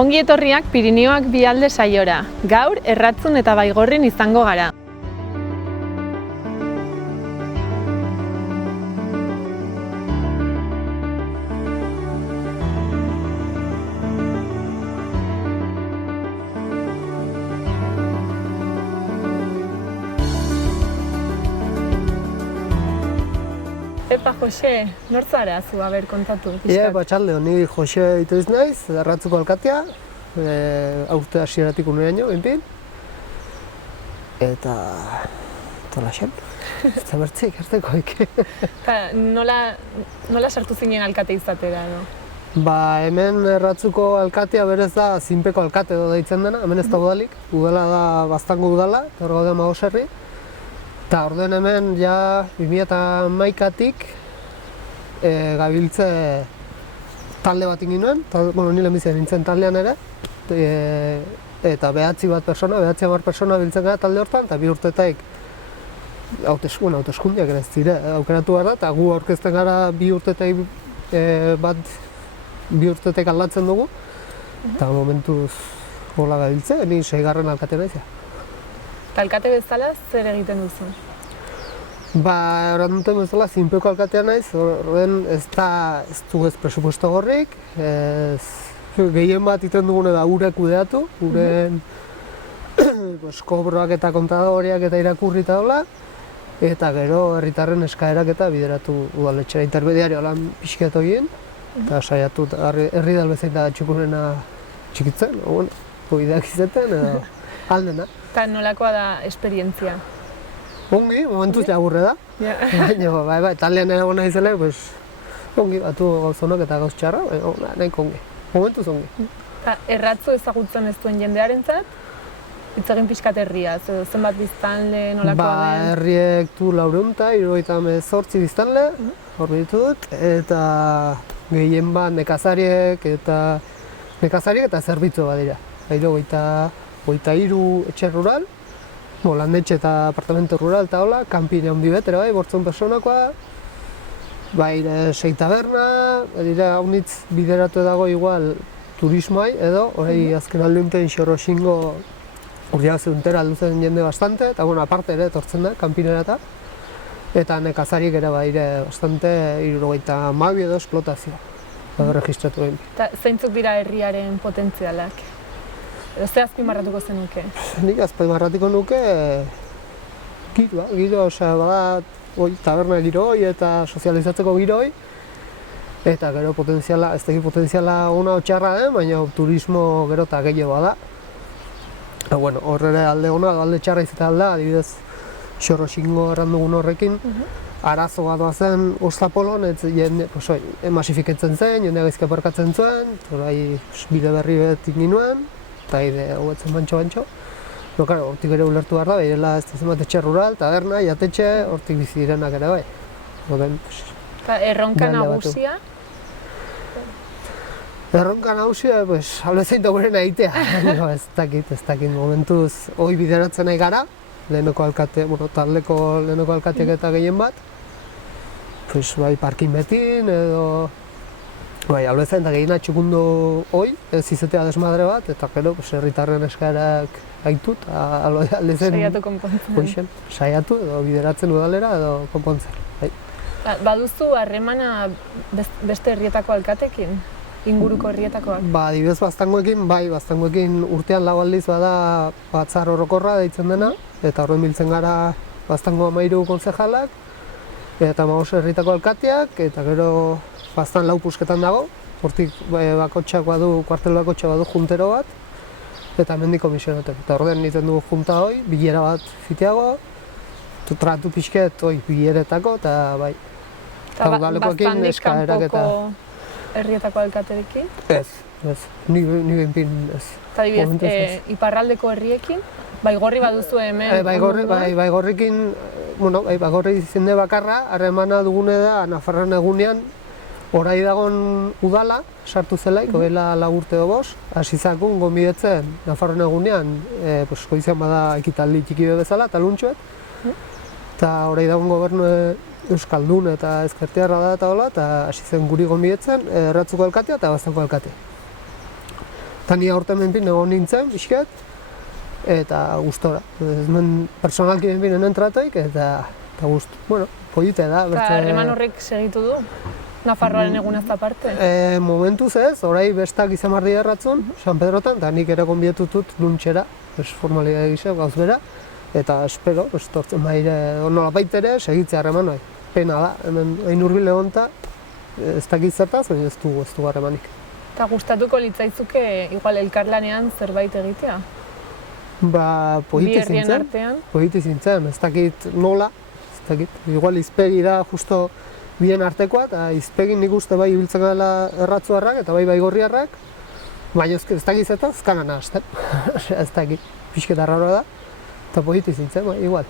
Ongi etorriak Pirinioak Bialde saiora. Gaur Erratzun eta Baigorrin izango gara. Epa, Jose, nortzara zu, haber kontatu? Batxalde, ni Jose itoiz naiz, Erratzuko alkatea, aurte hasieratik uneraino, enpin. Eta laxen, ez da bertze ikerteko eke. Nola sartu zinen alkate izatera, edo? Hemen Erratzuko alkatea berez da zinpeko alkate edo deitzen dena, hemen ez da udalik, udala da Baztango udala, eta hor gaude Magosherri. Eta orduen hemen ja 2011-tik gabiltze talde bat ingin nuen, ni lehenbizien nintzen taldean ere, eta 9 persona biltzen gara talde hortan, eta 2 urtetaik hauteskundiak ere ez dire, aukeratu behar da, eta gu aurkezten gara 2 urtetaik aldatzen dugu, eta momentuz hola gabiltze, ni 6. alkate naizia. Eta alkate bezala zer egiten duzu? Horan duten bezala zinpeko alkatea naiz, horren ez du ez presupuesto gorrik, gehien bat iten dugune da urek kudeatu, uren kobroak eta kontadoreak eta irakurri eta dola, eta gero herritarren eskaerak eta bideratu udaletxera intermediario lan pixketo egin, eta saiatu herri dalbezein da txukunena txikitzen, ideak izeten edo aldena. Eta nolakoa da esperientzia? Ongi, momentuz laburre da. Baina, taldean egon nahi zela, ongi, batu gauzonok eta gauz txarra, nahiko ongi. Momentuz ongi. Eta Erratzu ezagutzen ez duen jendearentzat, hitz egin pixkat herriaz, edo zenbat biztanle, nolakoa den? Herriek du 478 biztanle, hor ditut, eta gehien bat nekazariek eta zerbitzu badira. Gero 23 etxe rural, landetxe eta apartamento rural eta hola, kanpine handi betera 800 personakoa, 6 taberna, haunitz bideratu dago igual turismoai edo, hori azken aldeunten Xoroxingo urriagoze untera alduzen jende bastante, eta aparte ere etortzen da, kanpinera eta nekazariek ere bastante 72 edo esplotazio, registratu egin. Eta zeintzuk dira herriaren potentzialak? Ze azpimarratuko zenuke? Nik azpimarratuko nuke giro, taberna giroi eta sozializatzeko giroi, eta gero potentziala, ez teki potentziala ona txarra den, baina turismo gero eta gehiago da. Horre alde ona, alde txarra izatea alda, adibidez Xoroxingo errandugun horrekin, arazoa doazen Ostapolon, emasifiketzen zen, jendea gaizka parkatzen zuen, bide berri bet ingin nuen, eta hauetzen bantxo. Hortik ere ulertu behar da, behirela ez da zenbat etxe rural, taberna, jatetxe, hortik bizi direnak ere bai. Eta erronka nagusia? Erronka nagusia, albezain gure egitea. Ez dakit, momentuz hoi bideratzen nahi gara, leheneko alkate, taldeko leheneko alkateak eta gehien bat. Parkin betin edo... Albezain eta gehiena txukundu hoi, ez izatea desmadre bat, eta gero herritarren eskaerak gaitut, aldezen... Saiatu konpontzen. Saiatu edo bideratzen udalera edo konpontzen. Baduzu harremana beste herrietako alkatekin? Inguruko herrietakoak? Adibidez Baztangoekin urtean 4 aldiz bada batzar orokorra deitzen dena, eta horren biltzen gara Baztango 13 kontzejalak, eta Magosherritako alkateak, eta gero Baztan 4 pusketan dago, hortik kuartel bakotxak badu juntero bat, eta hemendik komisionatek. Eta horren nintzen dugu junta hoi, bilera bat fiteago, tratu pixket bileretako, eta bai. Eta Baztandik kanpoko herrietako alkaterekin? Ez, ni behinpin ez. Eta adibidez, iparraldeko herriekin? Baigorri baduzu hemen? Baigorrikin, Baigorri izende bakarra, harremana dugune da Nafarroan egunean, orai dagon udala, sartu zelaik, oela 4 urte edo 5, hasi zakun gonbidetzen Nafarroan egunean, goizean bada ekitaldi txiki bezala, taluntxoet, eta orai dagon gobernu euskaldun eta ezkertiarra da eta hola, eta hasi zen guri gonbidetzen Erratzuko alkatea eta Baztango alkatea. Eta ni aurten menpin egon nintzen, pixkat, eta gustora. Personalki menpin enen tratoik, eta bueno, polite da. Eta harreman horrek segitu du? Nafarroaren egunaz aparte? Momentuz ez, orai bestak izan barri erratzun, San Pedrotan, eta nik ere konbietutut luntxera, formalidade gisa, gauz bera, eta espero, tortzen baire, nola baitere, segitzea harreman nahi. Pena da, hemen hain hurbil egon ta, ez dakit zertaz, baina ez du harremanik. Eta gustatuko litzaizuke, igual elkarlanean zerbait egitea? Ba, polite zintzen, ez dakit nola, ez dakit. Igual izpegi da justo bien artekoa, eta izpegin nik uste bai ibiltzen gala erratzuarrak eta bai gorriarrak, baina ez dakit zertaz, kanana hasten, ez dakit, pixketa arraroa da, eta polite zintzen, bai, igual.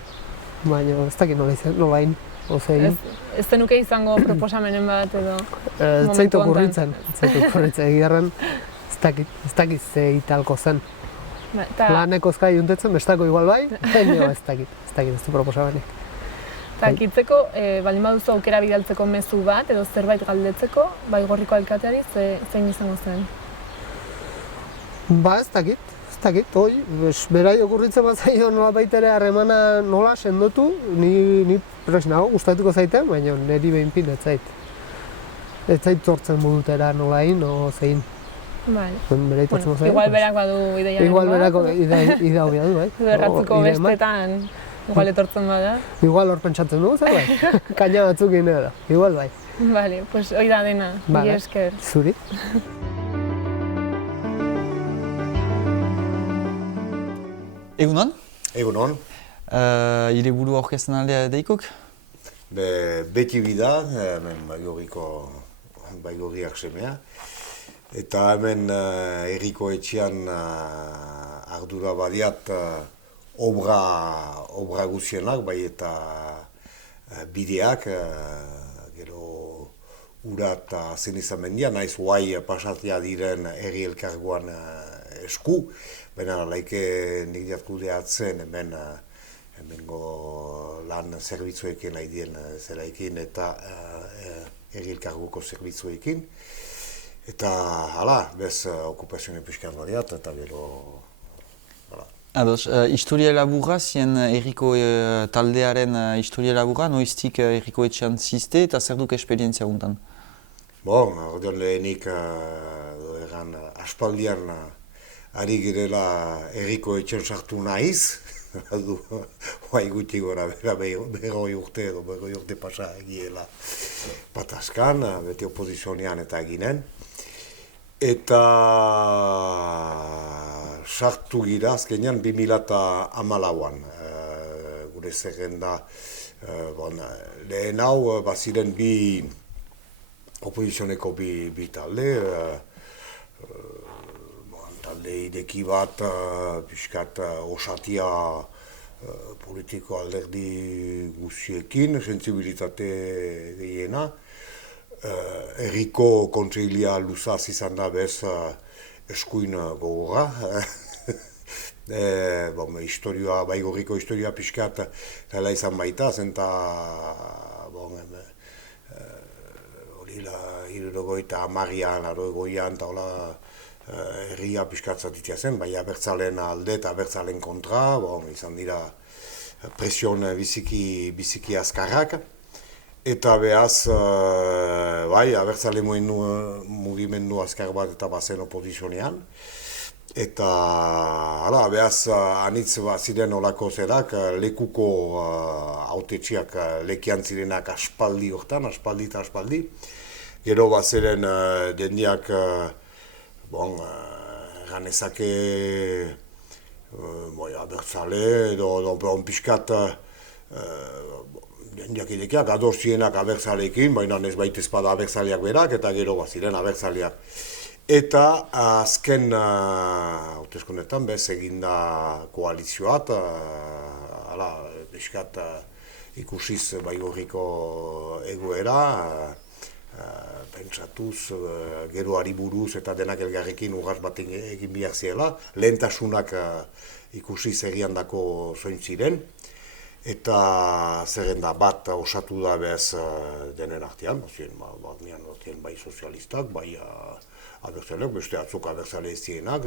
Baina ez dakit nola hain. Ez zenuke izango proposamenen bat edo ez zaitu okurritzen, egiarren ez dakit ze italko zen. Laneko ezkai juntetzen, bestako igual bai, baina ez dakit ez du proposamenik. Eta kitzeko, baldin baduzu aukera bidaltzeko mezu bat edo zerbait galdetzeko, Baigorriko alkateari zein izango zen? Ba ez dakit, berai okurritzen bat zaio nola baitere harremana nola sendotu, ni presnago gustatuko zaiten, baina niri behinpin ez zait. Ez zait zortzen modutera nola egin, o zein. Vale. Igual berak badu ideia. Igual berako idea hobia du, bai. Erratzuko bestetan, igual etortzen bada. Igual hor pentsatzen du, zer bai? Kaina batzuk edo, igual bai. Vale, pues hori da dena, mila esker. Zuri. Egunon? Egunon. Hire buru aurkezten aldea deikuk? Beti bida, hemen Baigorriak semea. Eta hemen herriko etxean ardura badiat obra guzienak, bai eta bideak, gero ura eta zen izan mendia, naiz guai pasatia diren herri elkargoan esku. Baina laike nik diatkudeatzen hemengo lan zerbitzuekin nahi dien zeraikin eta herri elkargoko zerbitzuekin. Eta hala, bez okupazioen pixkat badiat eta gero... Ados, historia laburra, zien herriko taldearen historia laburra, noiztik herriko etxean ziste eta zer duk esperientzia guntan? Bon, ordean lehenik aspaldian ari girela herriko etxean sartu nahiz, Hoai guti gora bera berroi urte edo berroi urte pasa egiela Patazkan, beti opozizionean eta eginen. Eta sartu gira azkenean 2014an, gure zerrenda. Lehen hau baziren bi opozizioneko bi talde, talde ideki bat, pixkat osatia politiko alderdi guziekin, sentsibilitate gehiena. Herriko kontseilia luzaz izan da bez eskuin gogorra. Baigorriko historia pixkat dela izan baita, zenta hirurogeita hamarrean, laurogean, eta herria pixkat zatitia zen, bai abertzaleen alde eta abertzaleen kontra, izan dira presion biziki azkarrak. Eta behaz, abertzale mugimendu azkar bat eta bazen opozizionean. Eta behaz, anitz ziren olako zerak, lekuko hautetxiak lekian zirenak aspaldi hortan, aspaldi. Gero baziren jendiak, ganezake abertzale edo pixkat, jendiak idekiak, ados zienak abertzaleekin, baina ez baita ezpada abertzaleak berak, eta gero baziren abertzaleak. Eta azken hauteskundetan bez eginda koalizioat, pixkat ikusiz Baigorriko egoera, pentsatuz geroari buruz eta denak elgarrekin urras bat egin behar ziela, lehentasunak ikusiz egiandako zoin ziren. Eta zerrenda bat bat osatu da bez denen artean, bai sozialistak, bai abertzaleak, beste atzok abertzale zienak,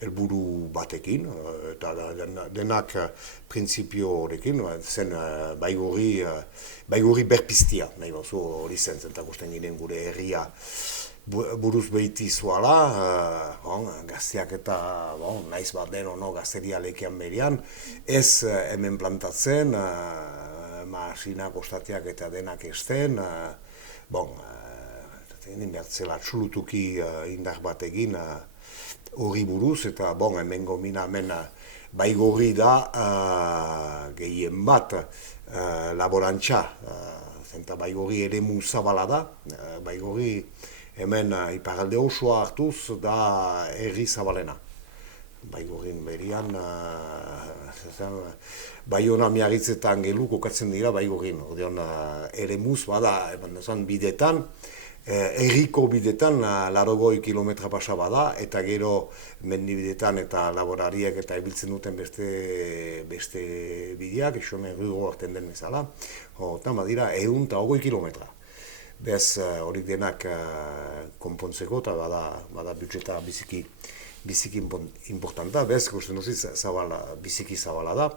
helburu batekin, eta denak printzipio horrekin, zen baigorri berpiztia, nahi bazu hori zen, eta gusten ginen gure herria buruz behiti zuala, gazteak eta naiz bat den ono gazteria lekean berian, ez hemen plantatzen, masinak ostateak eta denak ezten, bertzela txulutuki indar bat egin hori buruz, eta hemen gomina hemen baigorri da gehien bat laborantza, zenta baigorri eremu zabala da, baigorri hemen iparralde osoa hartuz da herri zabalena. Baigorrin berian, Baiona miarritzetan gelu kokatzen dira baigorrin. Odean eremuz bada, bidetan, herriko bidetan 80 kilometra pasa bada, eta gero mendibidetan eta laborariek eta ibiltzen duten beste bideak, esomen rugo hartzen den bezala, eta badira 120 kilometra. Bez horik denak konpontzeko eta bada budjeta biziki importanta, bez gusten duziz biziki zabala da.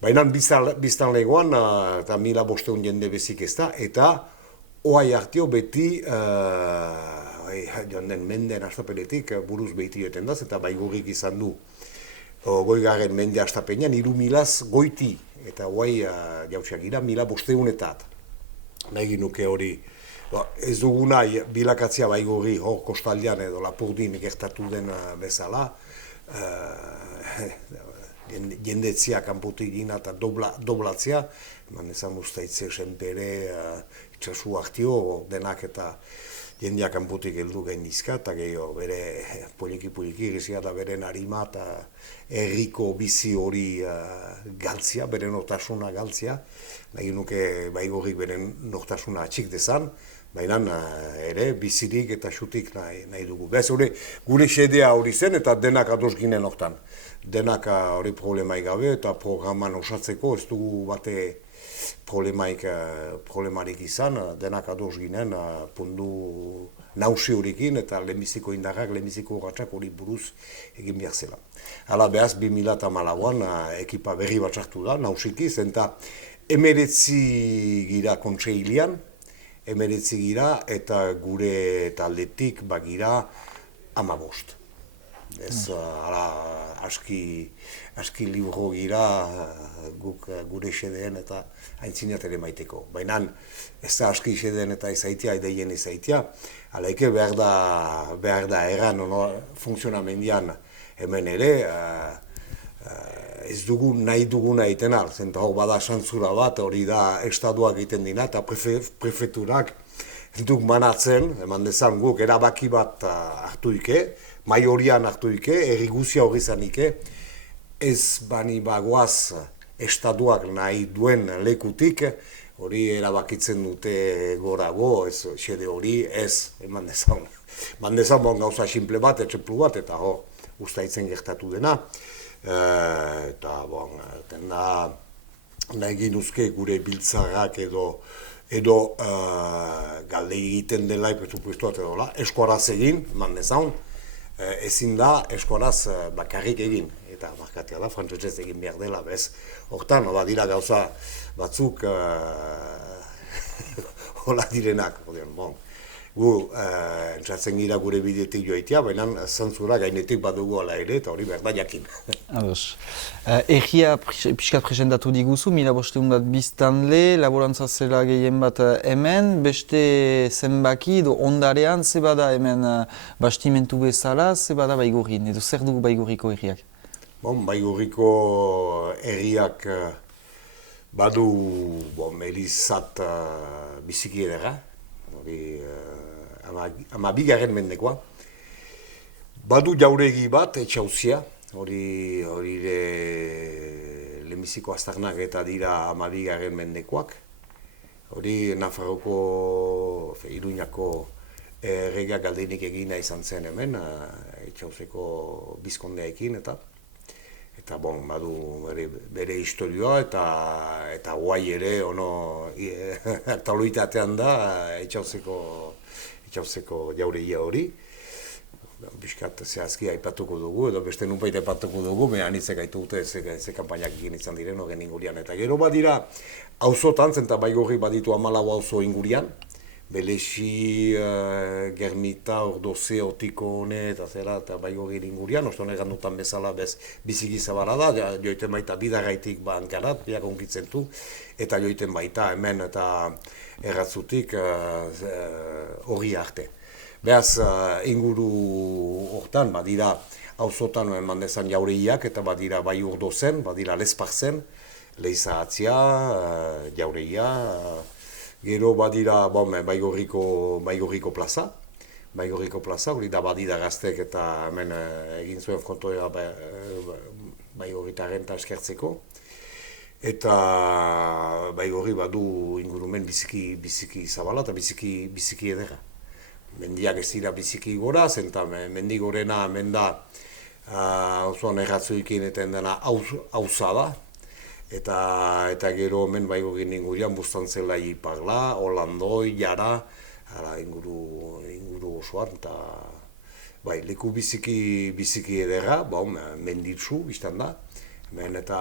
Baina biztan legoan eta 1500 jende bezik ez da, eta oai hartio beti joan den menden astapenetik buruz behiti joeten daz, eta baigorrik izan du goigarren mende astapenean 3000 goiti, eta oai jautsiak gira 1500-etat. Nahi nuke hori ez duguna bilakatzea baigorri hor kostaldean edo Lapurdin gertatu den bezala, jendetzia kanpotik gina eta doblatzea, ezan ustaitze senpere, itxasu hartio, denak eta jendea kanpotik heldu gainizka, eta gehiago bere poliki gizia da beren harima eta herriko bizi hori galtzia, bere nortasuna galtzia, nahi nuke baigorrik beren nortasuna atxik dezan, baina ere bizirik eta xutik nahi dugu. Bez gure xedea hori zen eta denak ados ginen hortan. Denak hori problemaik gabe eta programan osatzeko ez dugu bate problemarik izan, denak ados ginen pundu nausi horikin eta lehenbiziko indarrak, lehenbiziko urratxak hori buruz egin behar zela. Hala behaz 2008an ekipa berri bat sartu da, nausikiz, eta 19 gira kontseilian, 19 gira eta gure taldetik bagira 15. Ez aski libro gira gure xedeen eta aintzinat ere maiteko. Baina ez da aski xedeen eta izaitia, ideien izaitia, alaike behar da erran funtzionamendian hemen ere, ez dugu nahi duguna egiten al, zenta hor bada santzura bat, hori da estatuak egiten dina eta prefeturak duk manatzen, eman dezan guk erabaki bat hartuike, maiorian hartuike, herri guzia hori zanike, ez bani bagoaz estatuak nahi duen lekutik, hori erabakitzen dute gorago, ez xede hori, ez, eman dezan. Eman dezan gauza simple bat, etxeplu bat, eta hor, ustaitzen gertatu dena. Eta, nahi ginuzke gure biltzarrak edo galde egiten dela presupuestoat edo la, eskoraz egin, eman dezan, ezin da eskoraz bakarrik egin. Eta markatea da, frantzesez egin behar dela, bez. Hortan, dira gauza batzuk hola direnak. Gu entzatzen gira gure bidetik joaitea, baina zantzura gainetik badugu ala ere, eta hori behar da jakin. Ados. Egia pixkat presentatu diguzu, 1500 bat biztanle, laborantza zela gehien bat hemen, beste zenbaki edo ondarean, ze bada hemen bastimentu bezala, ze bada baigorrin, edo zer dugu baigorriko herriak? Baigorriko herriak badu elizat biziki edera, ama bigarren mendekoa. Badu jauregi bat, etxauzia, hori lehenbiziko aztarnak eta dira ama bigarren mendekoak. Hori Nafarroko, Iruñako erregeak galdenik egina izan zen hemen, etxauzeko bizkondeaekin eta. Eta badu bere historioa eta guai ere aktualitatean da etxauzeko jauregia hori. Biskat zehazki aipatuko dugu, edo beste nunbait aipatuko dugu, anitzek gaitu dute ze kanpainak egin izan diren horren ingurian. Eta gero badira, auzotan, zenta Baigorri baditu 14 auzo ingurian, Belexi, Germita, Ordoze, Otikone, eta zera, eta Baigorri ingurian, oston egan dutan bezala biziki zabala da, joiten baita bidarraitik Ankarat, biak onkitzen du, eta joiten baita hemen eta erratzutik hori arte. Beaz, inguru hortan, badira auzotan eman dezan jauregiak, eta badira bai Urdozen, badira Lesparzen, Leizahatzia, jauregia, gero badira Baigorriko plaza, hori da badira gaztek eta hemen egin zuen frontoia Baigorritaren eta eskertzeko. Eta Baigorri badu ingurumen biziki zabala eta biziki edera. Mendiak ez dira biziki gora, zenta mendi gorena hemen da auzoan erratzuikin eten dena auza da. Eta gero hemen Baigorri ingurian Buztantzela Iparla, Holandoi, Jara, inguru osoan, eta leku biziki edera, menditsu biztan da. Hemen eta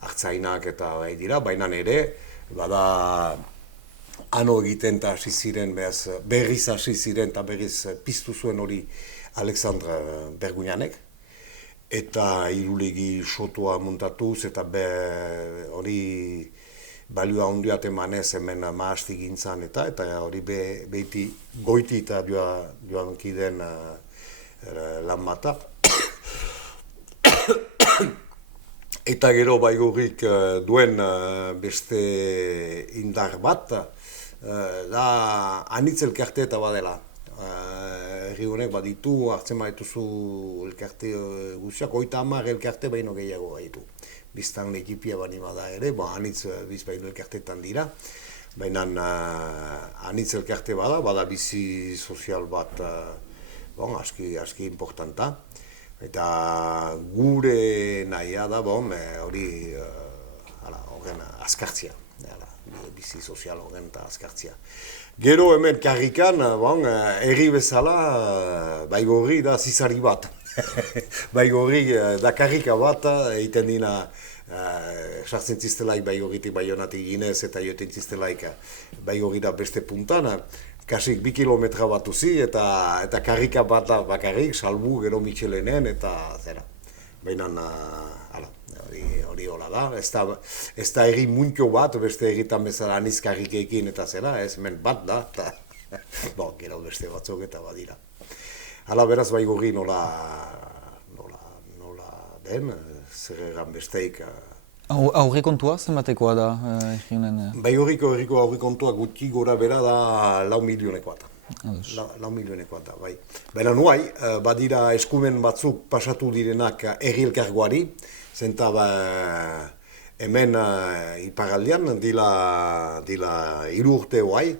hartzainak eta dira, baina ere, bada ano egiten eta hasi ziren, berriz hasi ziren eta berriz piztu zuen hori Alexandre Berguñanek. Eta irulegi sotoa muntatuz eta hori balioa ondiat emanez hemen mahasti gintzan eta hori behiti goiti eta joan kiden lan bata. Eta gero Baigorrik duen beste indar bat, da anitz elkarte eta badela. Herri honek baditu, hartzen badituzu elkarte guztiak, 30 elkarte baino gehiago baditu. Biztan ekipia bani bada ere, anitz baino elkartetan dira. Baina anitz elkarte bada bizi sozial bat aski importanta. Eta gure nahia da, hori horren azkartzia, bizi sozial horren eta azkartzia. Gero hemen karrikan, herri bezala, Baigorri da zizari bat. Baigorri da karrika bat, egiten dina, sartzen ziztelaik Baigorritik Baionatik ginez eta joten ziztelaik Baigorri da beste puntan, kasik 2 kilometra bat uzi eta karrika bat bakarrik, salbu gero Michelenen eta zera. Baina, hori hola da, ez da herri muntio bat, beste herritan bezala aniz karrikeekin eta zera, ez hemen bat da, eta gero beste batzuk eta badira. Hala beraz Baigorri nola den, zer egan besteik. Aurrekontua zenbatekoa da eginen? Baigorriko herriko aurrekontua gutxi gora bera da 4 milionekoa da. 4 milionekoa da, bai. Baina nuai, badira eskumen batzuk pasatu direnak herri elkargoari, zenta hemen iparaldean dila 3 urte hoai,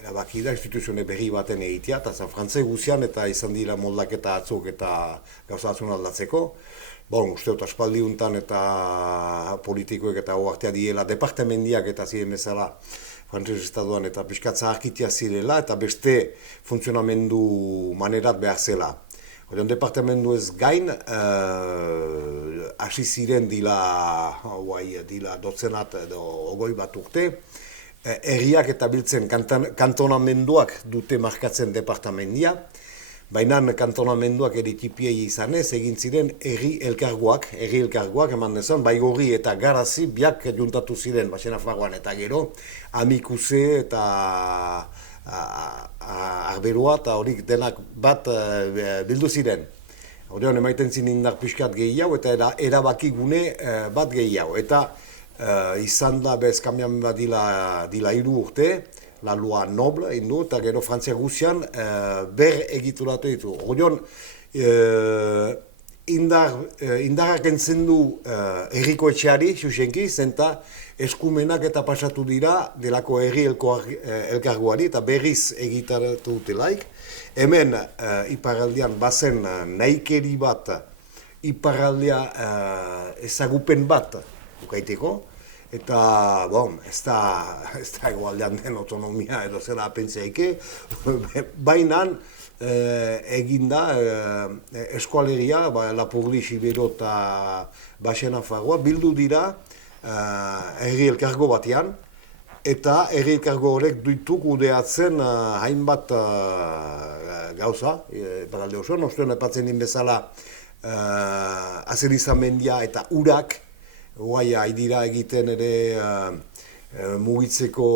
erabaki da instituzione berri baten egitea, eta frantze guzian eta izan dira moldaketa atzuk eta gauza atzun aldatzeko. Uste dut aspaldi untan eta politikoek eta hoartea diela departamendiak eta ziren bezala frantzes estatuan eta pixkat zaharkitia zirela eta beste funtzionamendu manerat behar zela. Horion departamendu ez gain, hasi ziren dila dozenat edo 20 bat urte, herriak eta biltzen kantonamenduak dute markatzen departamendia, baina kantonamenduak eritipiei izanez, egin ziren herri elkargoak eman dezan, Baigorri eta Garazi biak juntatu ziren, Baxena Farroan eta gero, Amikuze eta Arberoa eta horik denak bat bildu ziren. Horion emaiten zin indar pixkat gehiago eta erabaki gune bat gehiago. Eta izan da bez kambiamen bat dila 3 urte, la loi noble indu, eta gero Frantzia guzian ber egituratu ditu. Horion, indarrak entzen du herriko etxeari, xuxenki, zenta eskumenak eta pasatu dira delako herri elkargoari eta berriz egitaratu dutelaik. Hemen iparraldean bazen nahikeri bat, iparraldea ezagupen bat bukaiteko, eta ez da egoaldean den autonomia edo zera pentsaike, baina eginda eskualeria, Lapurdi, Ibero eta Baxe Nafarroa bildu dira herri elkargo batean, eta herri elkargo horrek duitu kudeatzen hainbat gauza, iparralde osoan, ostean epatzen din bezala Azenizamendia eta urak, guai haidira egiten ere mugitzeko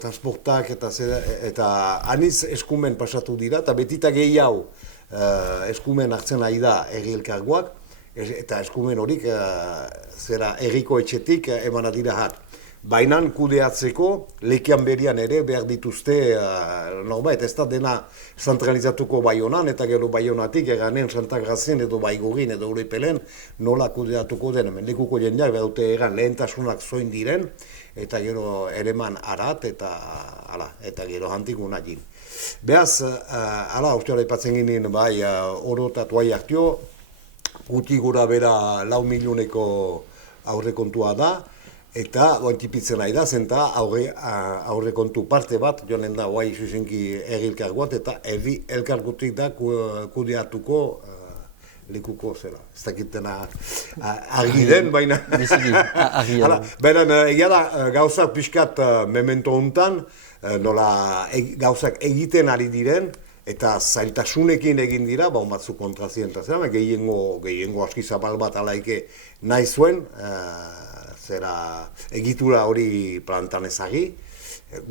transportak eta aniz eskumen pasatu dira, eta betita gehiago eskumen hartzen ari da herri elkargoak, eta eskumen horik herriko etxetik eman dira hat. Baina kudeatzeko lekian berian ere behar dituzte norbait, ez da dena zentralizatuko Baionan, eta gero Baionatik eganen Santa Grazien edo Baigurin edo Urepelen nola kudeatuko den. Lekuko jendeak behar dute egan lehentasunak zoin diren, eta gero ereman arat eta gero hantik unagin. Beaz, ustean aipatzen ginen bai oro eta tuai hartio, guti gura bera 4 milioneko aurrekontua da, eta tipitzen nahi da, zenta aurrekontu parte bat, joanen da guai zuzenki herri elkargoat, eta herri elkargotik da kudeatuko lekuko zela. Ez dakitena argi den, baina... Biziki, argi da. Baina egia da gauzak pixkat memento hontan, nola gauzak egiten ari diren, eta zailtasunekin egin dira, batzuk kontrazien eta zera, gehiengo aski zabal bat alaike nahi zuen, zera egitura hori plantan ezagi,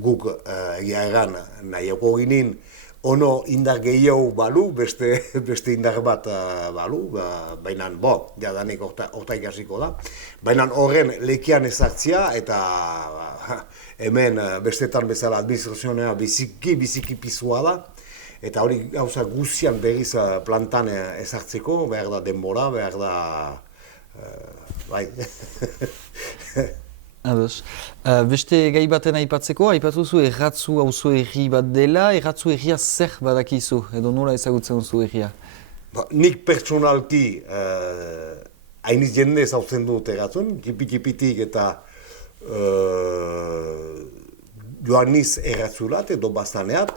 guk egia egan nahioko ginen ono indar gehiago balu, beste indar bat balu, baina jadanik horta ikasiko da. Baina horren lekian ezartzia eta hemen bestetan bezala administrazioa biziki pizua da, eta hori gauza guztian berriz plantan ezartzeko, behar da denbora, behar da... bai. Ados. Beste gai baten aipatzeko, aipatuzu erratzu auzo herri bat dela, erratzu herria zer badakizu, edo nola ezagutzen duzu herria? Nik pertsonalki hainiz jende zautzen dut erratzun, tipitik eta joaniz erratzurat edo bastaneat,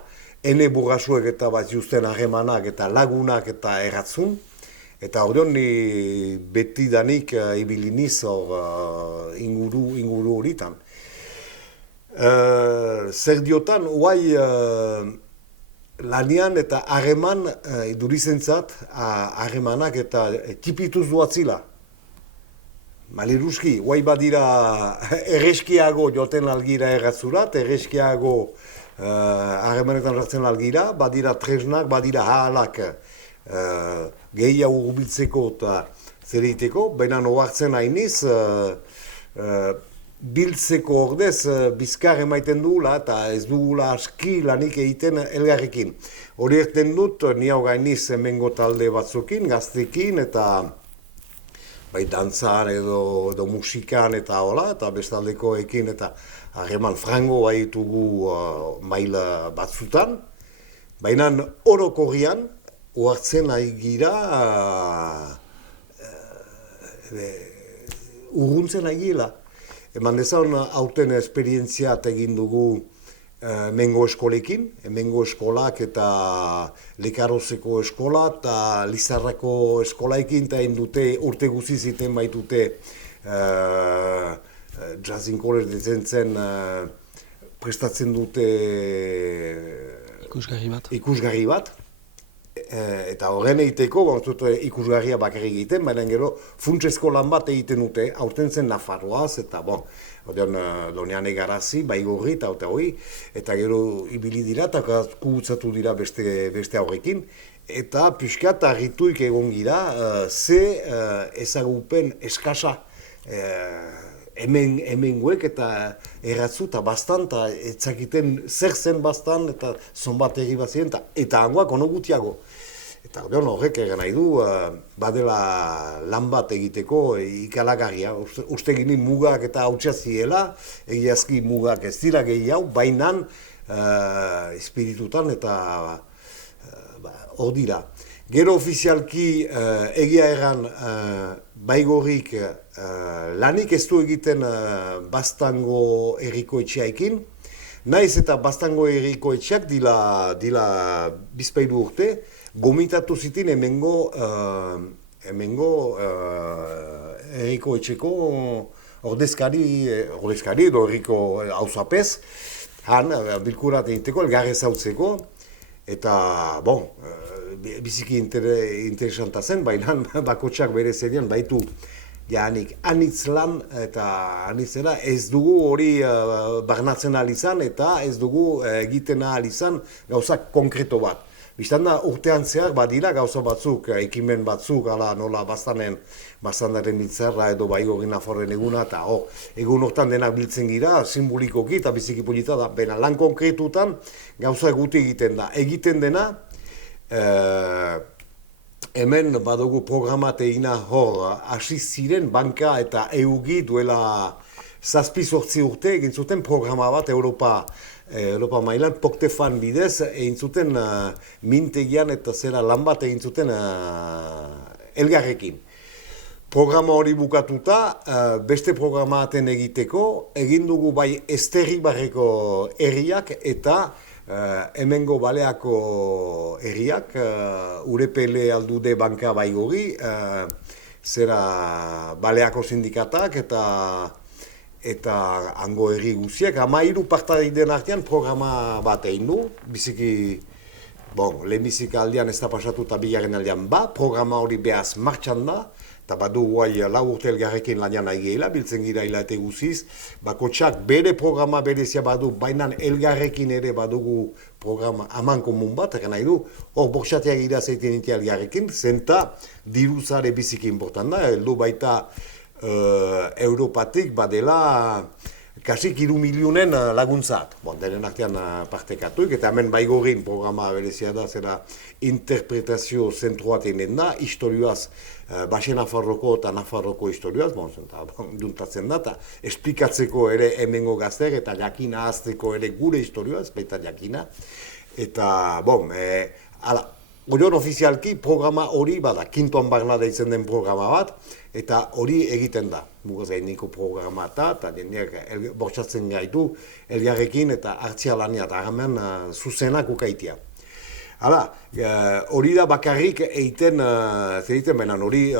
ene burrasuek eta bat justen harremanak eta lagunak eta erratzun, eta hori ni beti danik ibiliniz inguru horitan. Zer diotan, guai lanian eta harreman idurizentzat harremanak eta tipituz duatzila. Maliruski, guai badira erreskiago joten algira erratzurat, erreskiago harremanetan sartzen algira, badira tresnak, badira halak gehiago gubiltzeko eta zer egiteko, baina ohartzen hainiz, biltzeko ordez bizkar emaiten dugula eta ez dugula aski lanik egiten elgarrekin. Hori erten dut, ni hau gainiz hemengo talde batzukin, gaztekin eta bai dantzan edo musikan eta hola, eta bestaldeko ekin eta harreman frango baitugu maila batzutan, baina orokorrian ohartzen ari gira, urruntzen ari gila. Eman dezan hauten esperientziat egin dugu Hemengo eskolekin, hemengo eskolak eta Lekarozeko eskola eta Lizarrako eskolaikin eta dute urte guziz iten baitute Jazzin College dezentzen prestatzen dute ikusgarri bat. Eta horren egiteko, ikusgarria bakarrik egiten, baina gero funtsezko lan bat egiten dute, aurten zen Nafarroaz, eta Donean Egarazi, Baigorri eta hori, eta gero ibili dira eta kubutzatu dira beste aurrekin, eta pixkat harrituik egon gira, ze ezagupen eskasa hemengoek eta erratzu eta bastan, eta etzakiten zer zen bastan, eta zonbat egi bat ziren, eta hangoak ono gutiago. Eta ordeon horrek egan nahi du, badela lan bat egiteko ikalagarria. Uste gini mugak eta hautsa ziela, egiazki mugak ez dira gehi hau, bainan espiritutan eta hor dira. Gero ofizialki egia egan Baigorrik lanik ez du egiten Baztango herriko etxeaekin, naiz eta Baztango herriko etxeak dila bizpairu urte, gomitatu zitin hemengo herriko etxeko ordezkari edo herriko auzapez, han bilkurat egiteko, elgarre zautzeko, eta, bon, biziki interesanta zen, baina bakotxak bere zerian baitu janik anitz lan eta anitzela ez dugu hori barnatzen ahal izan eta ez dugu egiten ahal izan gauza konkreto bat. Biztanda urtean zehar badira gauza batzuk, ekimen batzuk, ala nola Baztandaren hitzarra edo Baigorri Nafarroaren eguna, eta egun hortan denak biltzen gira, simbolikoki eta biziki polita da, baina lan konkretutan gauza guti egiten da. Egiten dena, hemen badugu programateina hor hasi ziren banka eta EUGI duela 7-8 urte egin zuten programa bat Europa mailan Poktefan bidez egin zuten mintegian eta zera lan bat egin zuten elgarrekin. Programa hori bukatuta, beste programaten egiteko, egin dugu bai Esterribarreko herriak eta hemengo Baleako herriak, Urepele aldude banka Baigorri, zera Baleako sindikatak eta hango herri guziak, 13 partaideen artean programa bat egin du, biziki, lehenbizik aldean ez da pasatu eta bigarren aldean programa hori behaz martxan da, eta badu guai 4 urte elgarrekin lanian aigeela, biltzen gira hilate guziz, bakotxak bere programa berezia badu, baina elgarrekin ere badugu programa aman komun bat, nahi du, hor bortxateak gira zeiten inti elgarrekin, zenta diruzare biziki important da, heldu baita Europatik badela kasik 3 milionen laguntzat. Denen artean partekatuik, eta hemen Baigorrin programa berezia da, zera interpretazio zentroat egin da, historioaz, Baxe Nafarroko eta Nafarroko historioaz, juntatzen da, eta esplikatzeko ere hemengo gazteak, eta jakina azteko ere gure historioaz, baita jakina. Eta, Orion ofizialki programa hori bada, Kintoan barna deitzen den programa bat, eta hori egiten da. Mugaz gainiko programa eta jendeak bortxatzen gaitu elgarrekin eta hartzia lania eta hemen zuzenak ukaitia. Hala, hori da bakarrik egiten, benen hori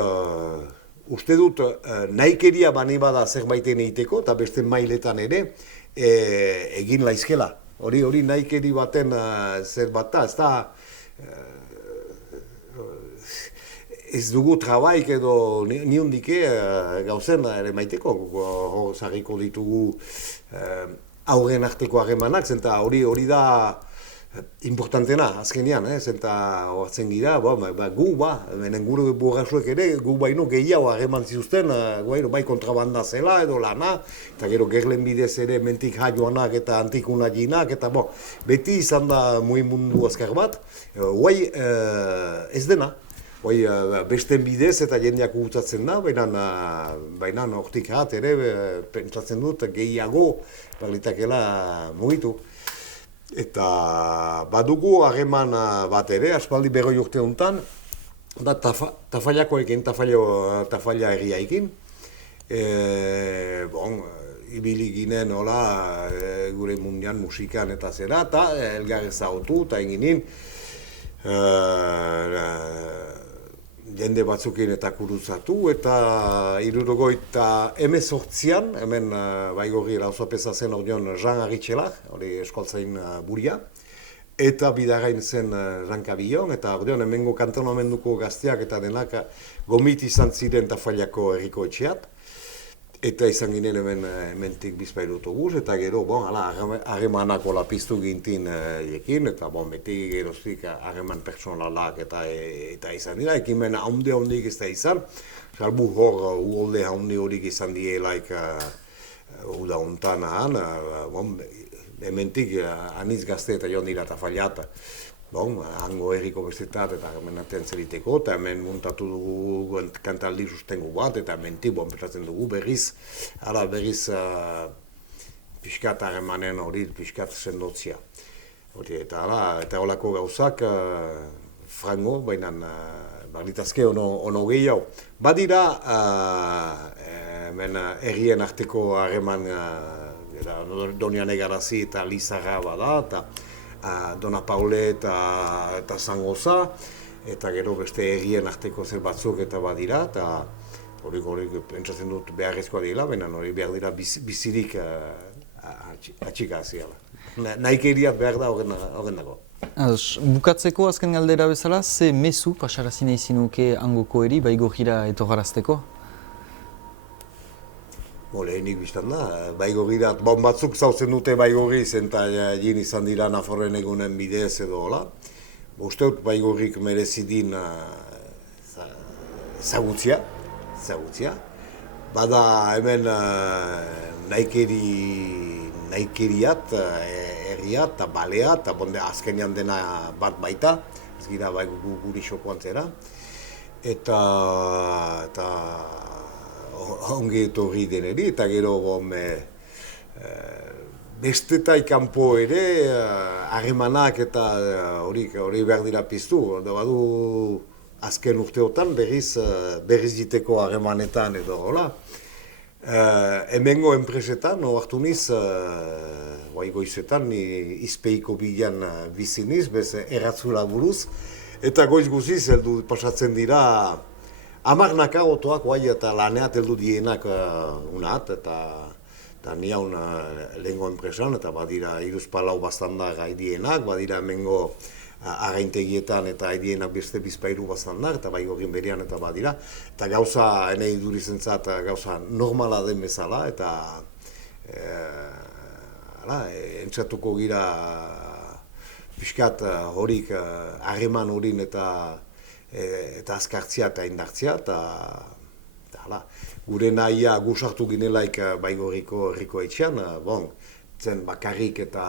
uste dut nahikeria bani bada zerbaiten egiteko eta beste mailetan ere egin laizkela. Hori nahikeri baten zer bat da, ez da ez dugu trabaik edo niondike gauzen ere maiteko, zarriko ditugu aurren arteko harremanak, zenta hori da importantena azkenean, zenta hortzen gira, gu, menen gure borrasuek ere, gu baino gehiago harreman zizuzten, bai kontrabanda zela edo lana, eta gero gerlen bidez ere mentik haioanak eta antikuna jinak, eta beti izan da mugimundu azkar bat, guai ez dena. Besten bidez eta jendeak gutzatzen da, baina hortik hat ere pentsatzen dut gehiago berlitakela mugitu. Eta badugu harreman bat ere, aspaldi 20 urte honetan, da Tafailakoekin, Tafaila herriaikin. Ibili ginen gure mundian musikan eta zera, eta elgarre zahotu eta eginin jende batzukin eta kurutzatu, eta 1978an, hemen Baigorri auzapeza zen ordeon Jean Aritxelak, hori eskoltzain buria, eta bidarain zen Jean Cabillon, eta ordeon hemengo kantonamenduko gazteak eta denak gomit izan ziren Tafailako herriko etxeat, eta izan ginen hementik bizpairu autobus, eta gero, harremanako lapiztu gintin ekin, eta beti geroztik harreman personalak eta izan dira, ekimen haundik ez da izan, salbu hor uholde haundi horik izan dielaik uda hontan hementik anitz gazte eta joan dira Tafailata. hango herriko bestetat eta hemen artean zeriteko, eta hemen muntatu dugu kantaldi sustengu bat, eta hementik pensatzen dugu berriz pixkat harremanen hori, pixkat sendotzia. Eta holako gauzak frango, baina balitazke ono gehiago. Badira, hemen herrien arteko harreman Donian Egarazi eta Lizarra bada, eta Dona Paule eta Zangoza, eta gero beste herrien arteko zer batzuk eta badira, eta hori pentsatzen dut beharrezkoa dira, baina hori behar dira bizirik atxika haziala. Nahikeriat behar da horren dago. Bukatzeko azken galdera bezala, ze mezu pasarazi nahi zinuke hangoko eri Baigorrira etorrarazteko? Lehenik biztan da, Baigorrirat, batzuk zautzen dute Baigorriz eta jin izan dira Nafarroen egunen bidez edo hola. Uste dut Baigorrik merezidin ezagutzia. Bada hemen nahikeriat, herriat eta baleat, eta azkenean dena bat baita, ez gira guri xokoan zera. Eta ongi etorri deneri, eta gero bestetai kanpo ere harremanak eta hori behar dira piztu. Badu azken urteotan berriz diteko harremanetan edo hola. Hemengo enpresetan, hartu niz, goizetan, izpeiko bilan biziniz, bez erratzula buruz, eta goiz guziz heldu pasatzen dira hamarnaka otoak eta laneat heldu dienak unat, eta ni haun lehengo enpresan, eta badira iruzpalau bastandar haidienak, badira hemengo againtegietan eta haidienak beste bizpairu bastandar, eta Baigorrin berian eta badira. Eta gauza, enei durizentzat, gauza normala den bezala, eta entzatuko gira pixkat horik, harreman horin eta azkartzia eta indartzia, eta gure nahia gusartu ginelaik Baigorriko herriko etxean, zen bakarrik eta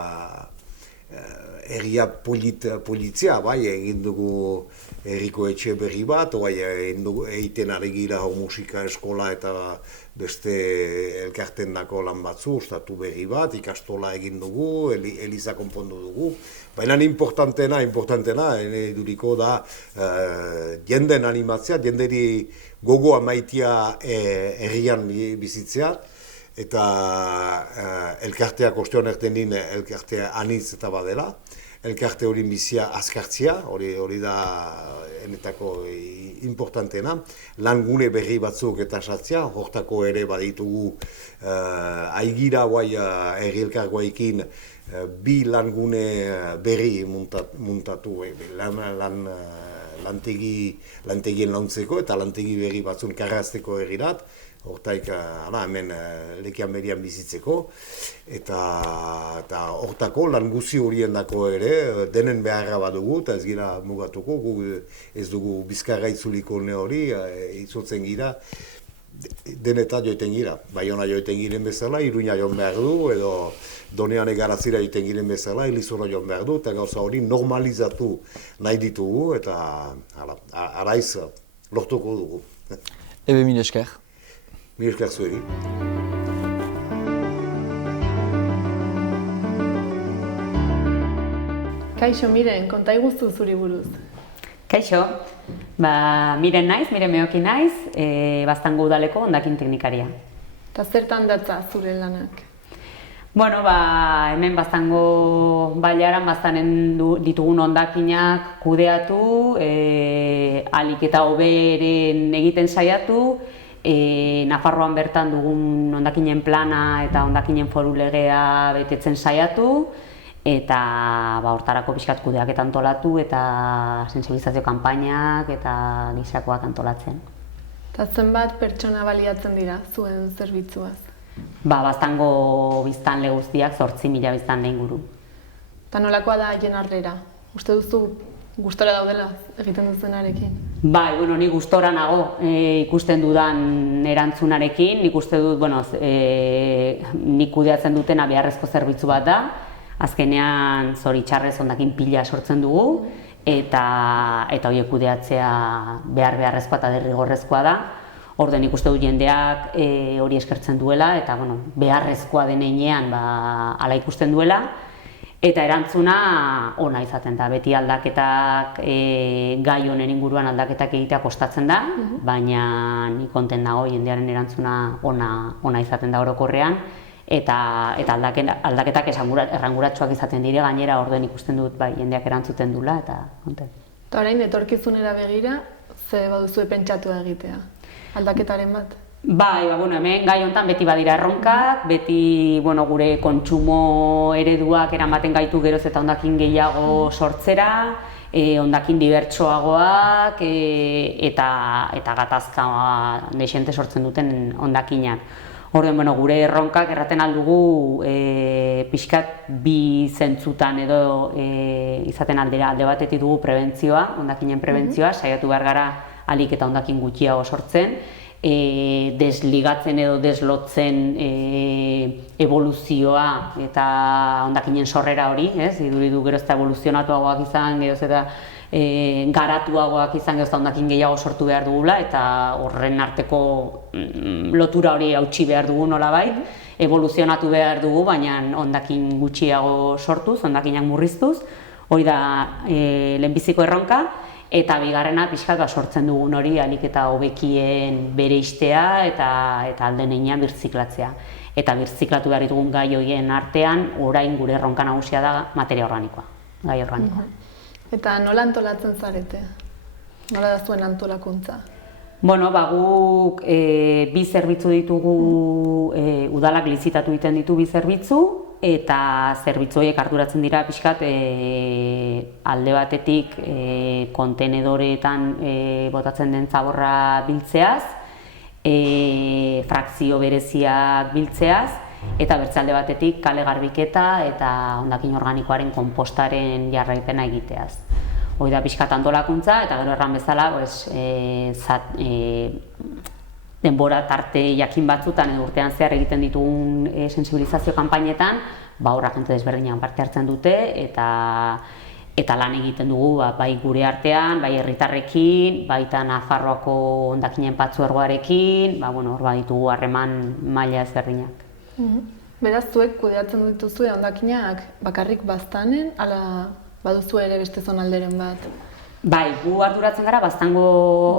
herria politzia, egin dugu herriko etxe berri bat, egiten ari gira musika eskola eta beste elkarten dako lan batzu, ostatu berri bat, ikastola egin dugu, eliza konpondu dugu. Baina importantena, duriko da jenden animatzea, jenderi gogoa maitia herrian bizitzea, eta elkartea kostion erten din elkartea anitz eta badela. Elkarte hori bizia azkartzia, hori da enetako importantena. Langune berri batzuk eta sartzea, hortako ere baditugu aigira herri elkargoekin bi langune berri muntatu, lantegien launtzeko eta lantegi berri batzun karrazteko herrirat. Hortaik hemen lekian berian bizitzeko, eta hortako lan guzi horien dako ere denen beharra badugu, eta ez gira mugatuko, ez dugu Bizkarra itzuliko ne hori, itzotzen gira, denetan joiten gira. Baiona joiten giren bezala, Iruña joan behar du, edo Donian Egarazira joiten giren bezala, Elizora joan behar du, eta gauza hori normalizatu nahi ditugu, eta araiz lortuko dugu. Ebe mil esker. Mil esker zueri. Kaixo, Miren, konta iguzu zuri buruz. Kaixo, Miren naiz, Miren Meoki naiz, Baztango udaleko hondakin teknikaria. Eta zertan datza zure lanak? Hemen Baztango bailaran baztanen ditugun hondakinak kudeatu, ahalik eta hoberen egiten saiatu, Nafarroan bertan dugun hondakinen plana eta hondakinen foru legea betetzen saiatu, eta hortarako pixkat kudeak antolatu eta sensibilizazio kanpainak eta gisakoak antolatzen. Eta zenbat pertsona baliatzen dira zuen zerbitzuaz? Baztango biztanle guztiak 8.000 biztanle inguru. Eta nolakoa da jenarrera? Uste duzu gustora daudela egiten duzunarekin? Ni gustora nago ikusten dudan erantzunarekin, nik uste dut nik kudeatzen dutena beharrezko zerbitzu bat da, azkenean zoritxarrez hondakin pila sortzen dugu, eta horiek kudeatzea beharrezkoa eta derrigorrezkoa da. Orden ikuste du jendeak hori eskertzen duela, eta beharrezkoa den heinean hala ikusten duela, eta erantzuna ona izaten da. Beti aldaketak, gai honen inguruan aldaketak egitea kostatzen da, baina ni konten nago jendearen erantzuna ona izaten da orokorrean, eta aldaketak erranguratsuak izaten dire, gainera orden ikusten dut jendeak erantzuten dula, eta konten. Eta orain, etorkizunera begira, ze baduzue pentsatu egitea? Aldaketaren bat? Hemen gai honetan beti badira erronkak, beti gure kontsumo ereduak eramaten gaitu geroz eta hondakin gehiago sortzera, hondakin dibertsoagoak eta gatazka desente sortzen duten hondakinak. Orduan, gure erronkak erraten aldugu pixkat bi zentzutan edo izaten aldera. Alde batetik dugu prebentzioa, hondakinen prebentzioa, saiatu behar gara alik eta hondakin gutxiago sortzen, desligatzen edo deslotzen evoluzioa eta hondakinen sorrera hori, iduridu geroz eta evoluzionatuagoak izan, geroz eta garatuagoak izan, geroz eta hondakin gehiago sortu behar dugula, eta horren arteko lotura hori hautsi behar dugu nolabait, evoluzionatu behar dugu, baina hondakin gutxiago sortuz, hondakinak murriztuz, hori da lehenbiziko erronka. Eta bigarrena pixkat sortzen dugun hori alik eta hobekien bereiztea eta alden heinean birziklatzea. Eta birziklatu behar ditugun gai horien artean, orain gure erronka nagusia da materia organikoa, gai organikoa. Eta nola antolatzen zarete? Nola da zuen antolakuntza? Guk bi zerbitzu ditugu, udalak lizitatu egiten ditu bi zerbitzu, eta zerbitzu horiek arduratzen dira pixkat alde batetik kontenedoreetan botatzen den zaborra biltzeaz, frakzio bereziak biltzeaz, eta bertze alde batetik kale garbiketa eta hondakin organikoaren konpostaren jarraipena egiteaz. Hori da pixkat antolakuntza, eta gero erran bezala denbora tarte jakin batzutan edo urtean zehar egiten ditugun sensibilizazio kanpainetan, hor agente desberdinean parte hartzen dute eta lan egiten dugu bai gure artean, bai herritarrekin, baita Nafarroako hondakinen patzuergoarekin, hor baditugu harreman maila ezberdinak. Beraz, zuek kudeatzen dituzue hondakinak bakarrik baztanen, ala baduzu ere beste zonalderen bat? Bai, gu arduratzen gara baztango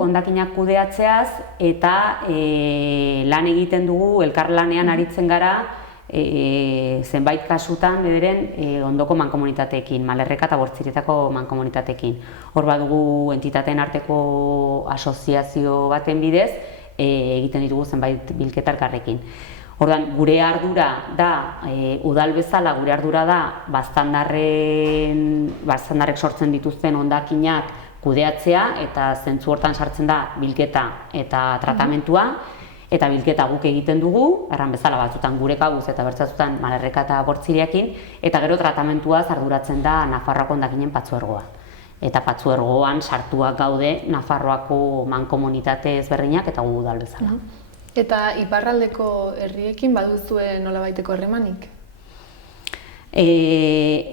hondakinak kudeatzeaz eta lan egiten dugu, elkarlanean aritzen gara zenbait kasutan bederen ondoko mankomunitateekin, Malerreka eta Bortziretako mankomunitateekin. Hor badugu entitateen arteko asoziazio baten bidez egiten ditugu zenbait bilketa elkarrekin. Orduan, gure ardura da, udal bezala gure ardura da baztandarrek sortzen dituzten hondakinak kudeatzea, eta zentzu hortan sartzen da bilketa eta tratamentua, eta bilketa guk egiten dugu, erran bezala batzutan gure kabuz eta bertzatzutan Malerreka eta Bortziriakin, eta gero tratamentuaz arduratzen da Nafarroako hondakinen patzuergoa. Eta patzuergoan sartuak gaude Nafarroako mankomunitate ezberdinak eta gu udal bezala. Eta iparraldeko herriekin baduzue nolabaiteko harremanik?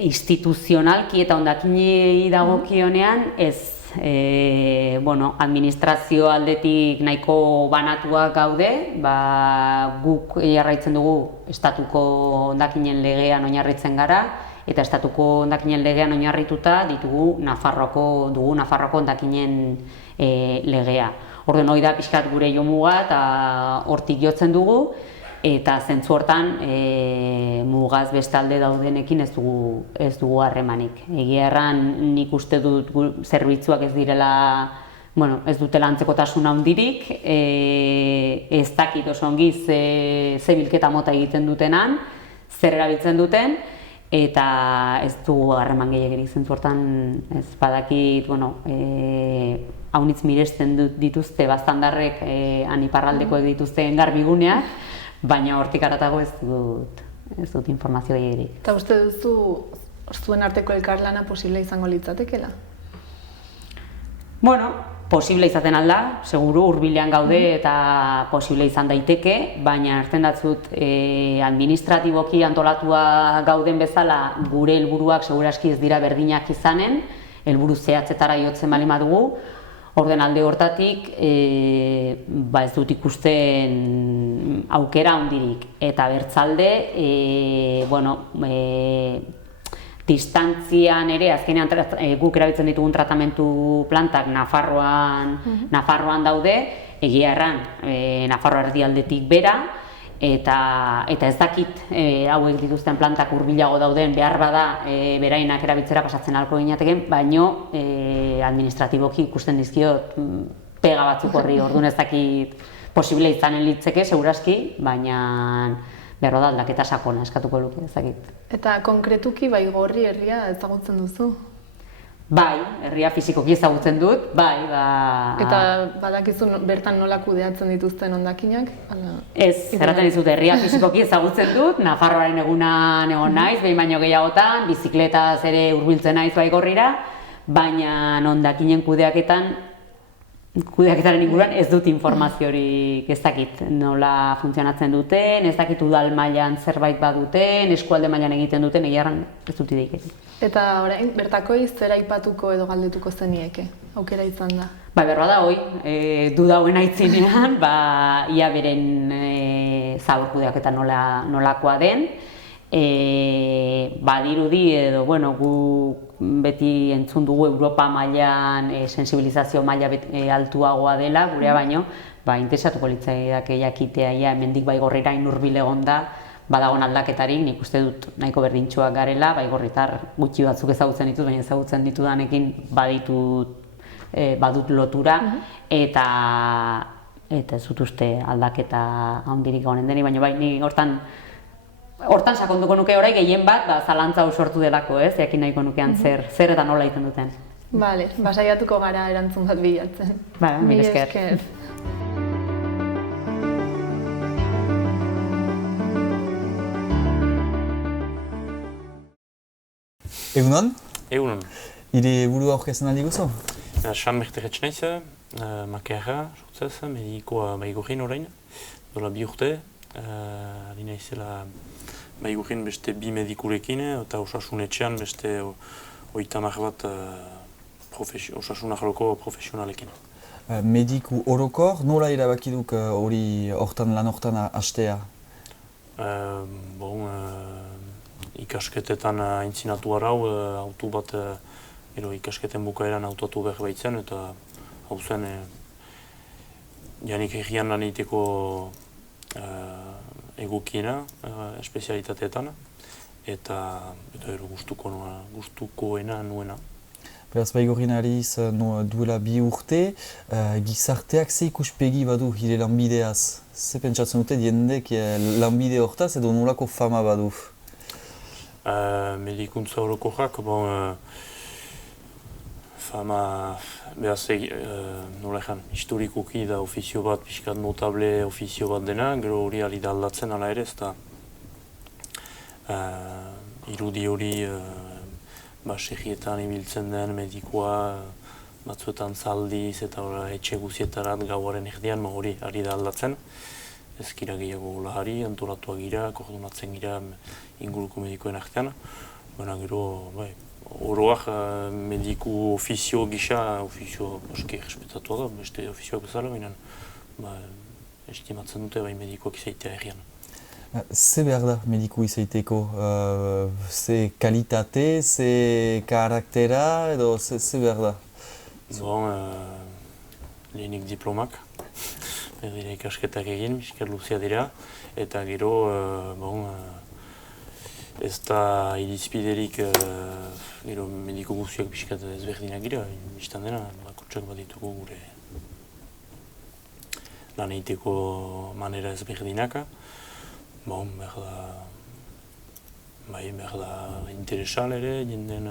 Instituzionalki eta hondakinei dagokionean ez. Administrazio aldetik nahiko banatuak gaude, guk jarraitzen dugu estatuko hondakinen legean oinarritzen gara, eta estatuko hondakinen legean oinarrituta ditugu Nafarroako hondakinen legea. Orduan hori da pixkat gure jomuga eta hortik jotzen dugu, eta zentzu hortan mugaz bestalde daudenekin ez dugu harremanik. Egia erran nik uste dut zerbitzuak ez direla, ez dutela antzekotasun handirik, ez dakit oso ongi ze bilketa mota egiten dutenan, zer erabiltzen duten, eta ez dugu harreman gehiagirik zentzu hortan ez badakit, haunitz miresten dituzte baztandarrek iparraldekoek dituzten garbiguneak, baina hortik haratago ez dut informazio gehiagirik. Eta uste duzu zuen arteko elkarlana posible izango litzatekeela? posible izaten alda, seguru hurbilean gaude eta posible izan daiteke, baina hartzen datzut administratiboki antolatua gauden bezala gure helburuak seguraski ez dira berdinak izanen, helburu zehatzetara jotzen bali badugu, orden alde hortatik ez dut ikusten aukera handirik. Eta bertzalde, distantzian ere, azkenean guk erabiltzen ditugun tratamentu plantak Nafarroan daude, egia erran, Nafarroa erdialdetik bera, eta ez dakit hauek dituzten plantak hurbilago dauden behar bada berainak erabiltzera pasatzen ahalko ginateken, baino administratiboki ikusten dizkiot pega batzuk horri, orduan ez dakit posible izanen litzeke, seguraski, baina berro da aldaketa sakona eskatuko luke, ez dakit. Eta konkretuki Baigorri herria ezagutzen duzu? Bai, herria fisikoki ezagutzen dut, bai, Eta badakizu bertan nola kudeatzen dituzten hondakinak? Ez, zerraten dizut, herria fisikoki ezagutzen dut, Nafarroaren egunan egon naiz, behin baino gehiagotan, bizikletaz ere hurbiltzen naiz Baigorrira, baina hondakinen kudeaketaren inguruan ez dut informaziorik, ez dakit nola funtzionatzen duten, ez dakit udal mailan zerbait baduten, eskualde mailan egiten duten, egiarran ez dut ideik. Eta orain, bertakoi zer aipatuko edo galdetuko zenieke, aukera izan da? Berroa da, dudauen aitzinean, ia beren zabor kudeaketa nolakoa den, badirudi edo, gu beti entzun dugu Europa mailan sensibilizazio maila altuagoa dela, gurea baino, interesatuko litzaidake jakitea ia hemendik Baigorrira hurbil egonda, badagon aldaketarik, nik uste dut nahiko berdintsuak garela, Baigorritar gutxi batzuk ezagutzen ditut, baina ezagutzen ditudanekin badut lotura, eta ez dut uste aldaketa handirik honen deni, baina bai, ni hortan sakonduko nuke orai gehien bat, zalantza hau sortu delako, ez? Jakin nahiko nukean zer eta nola egiten duten. Bale, saiatuko gara erantzun bat bilatzen. Mil esker. Egunon? Egunon. Ire burua aurkezten aldi guzu? San Berteretz naiz, makerra, sortzez, medikoa Baigorrin orain, dola 2 urte. Ari naizela Baigorrin beste 2 medikurekin eta osasunetxean beste 30 bat osasun arloko profesionalekin. Mediku orokor, nola erabakiduk hori lan hortan hastea? Ikasketetan aintzinatu arau, auto bat ikasketen bukaeran autotu behar baitzen, eta hau zen janik egian lan egiteko egokiena, espezialitateetan, eta gustukoena nuena. Beraz, Baigorrin ariz duela 2 urte, gizarteak ze ikuspegi badu hire lanbideaz? Ze pentsatzen dute jendek lanbide hortaz edo nolako fama badu? Medikuntza orokorrak, fama, behaz, nola ezan, historikoki da ofizio bat, pixkat notable ofizio bat dena, gero hori ari da aldatzen ala ere, eta irudi hori segietan ibiltzen den medikoa, batzuetan zaldiz eta etxe guzietarat gauaren erdian, hori ari da aldatzen. Ez gira gehiago lahari, antolatuak gira, koordonatzen gira inguruko medikoen artean. Baina gero, oroak mediku ofizio gisa, ofizio aski respetatua da, beste ofizioak bezala, baina estimatzen dute medikoak izaitea errian. Ze behar da mediku izaiteko? Ze kalitate, ze karaktera edo ze behar da? Lehenik diplomak. Berdira ikasketak egin, bizkar luzea dira, eta gero ez da irizpiderik mediko guztiak bizkat ezberdinak gira, biztan dena, bakotxak bat ditugu gure lan egiteko manera ezberdinaka. Behar da interesal ere, jenden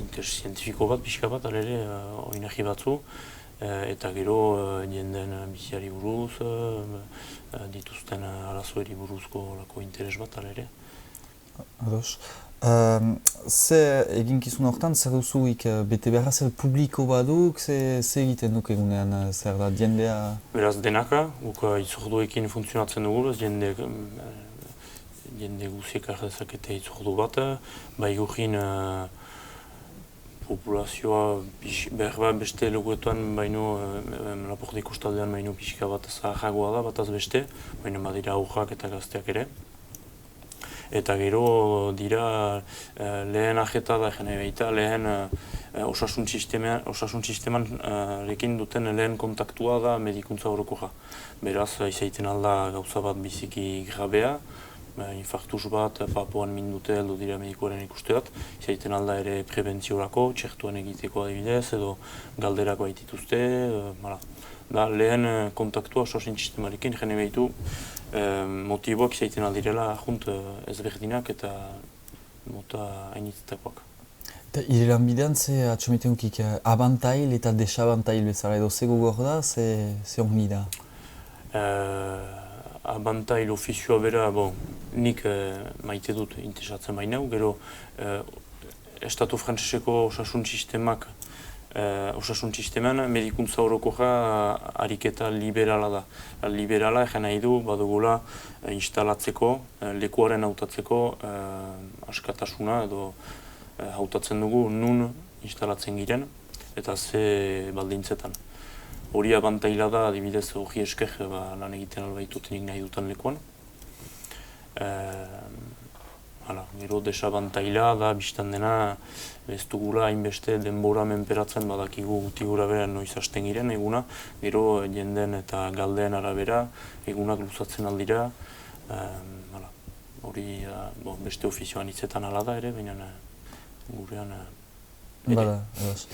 interes zientifiko bat, pixka bat, ere, oinaki batzu. Eta gero jenden biziari buruz, dituzten arazoeri buruzko lako interes bat, ere. Ados. Ze eginkizun horretan, zer duzuik bete beharra, zer publiko baduk, ze egiten duk egunean, zer da, jendea... Beraz denaka, guk itzorduekin funtzionatzen dugu, jende guziek dezakete itzordu bat, bai gurin populazioa behar beste logoetan baino, Laporte kostaldean baino pixka bat zaharragoa da, bataz beste, baina badira aurrak eta gazteak ere. Eta gero dira lehen ajeta da jene baita, lehen osasun sisteman rekin duten lehen kontaktua da medikuntza orokorra. Beraz, izaiten alda gauza bat biziki grabea, infartus bat, papoan mindute heldu dira medikoaren ikusteat, izaiten alda ere prebentziorako, txertuan egiteko adibidez, edo galderako baitituzte, da lehen kontaktua osasun sistemarekin jene behitu motiboak izaiten aldirela junt ezberdinak eta mota hainitzetakoak. Eta irelan bidean, ze atxometen ukik abantail eta desabantail bezala edo ze gogor da, ze ongi da? Abantail ofizioa bera, nik maite dut interesatzen bainau, gero Estatu Frantseseko osasun sisteman medikuntza orokorra ariketa liberala da. Liberala egen nahi du badugula instalatzeko, lekuaren hautatzeko askatasuna edo hautatzen dugu nun instalatzen giren eta ze baldintzetan. Hori abantaila da, adibidez hori esker lan egiten albaitutenik nahi dutan lekuan. Gero desabantaila da, biztan dena, ez dugula hainbeste denbora menperatzen badakigu guti gura bera noiz hasten giren eguna, gero jenden eta galdeen arabera egunak luzatzen aldira. Hori beste ofizioan hitzetan ala da ere, baina gurean Bada, edos.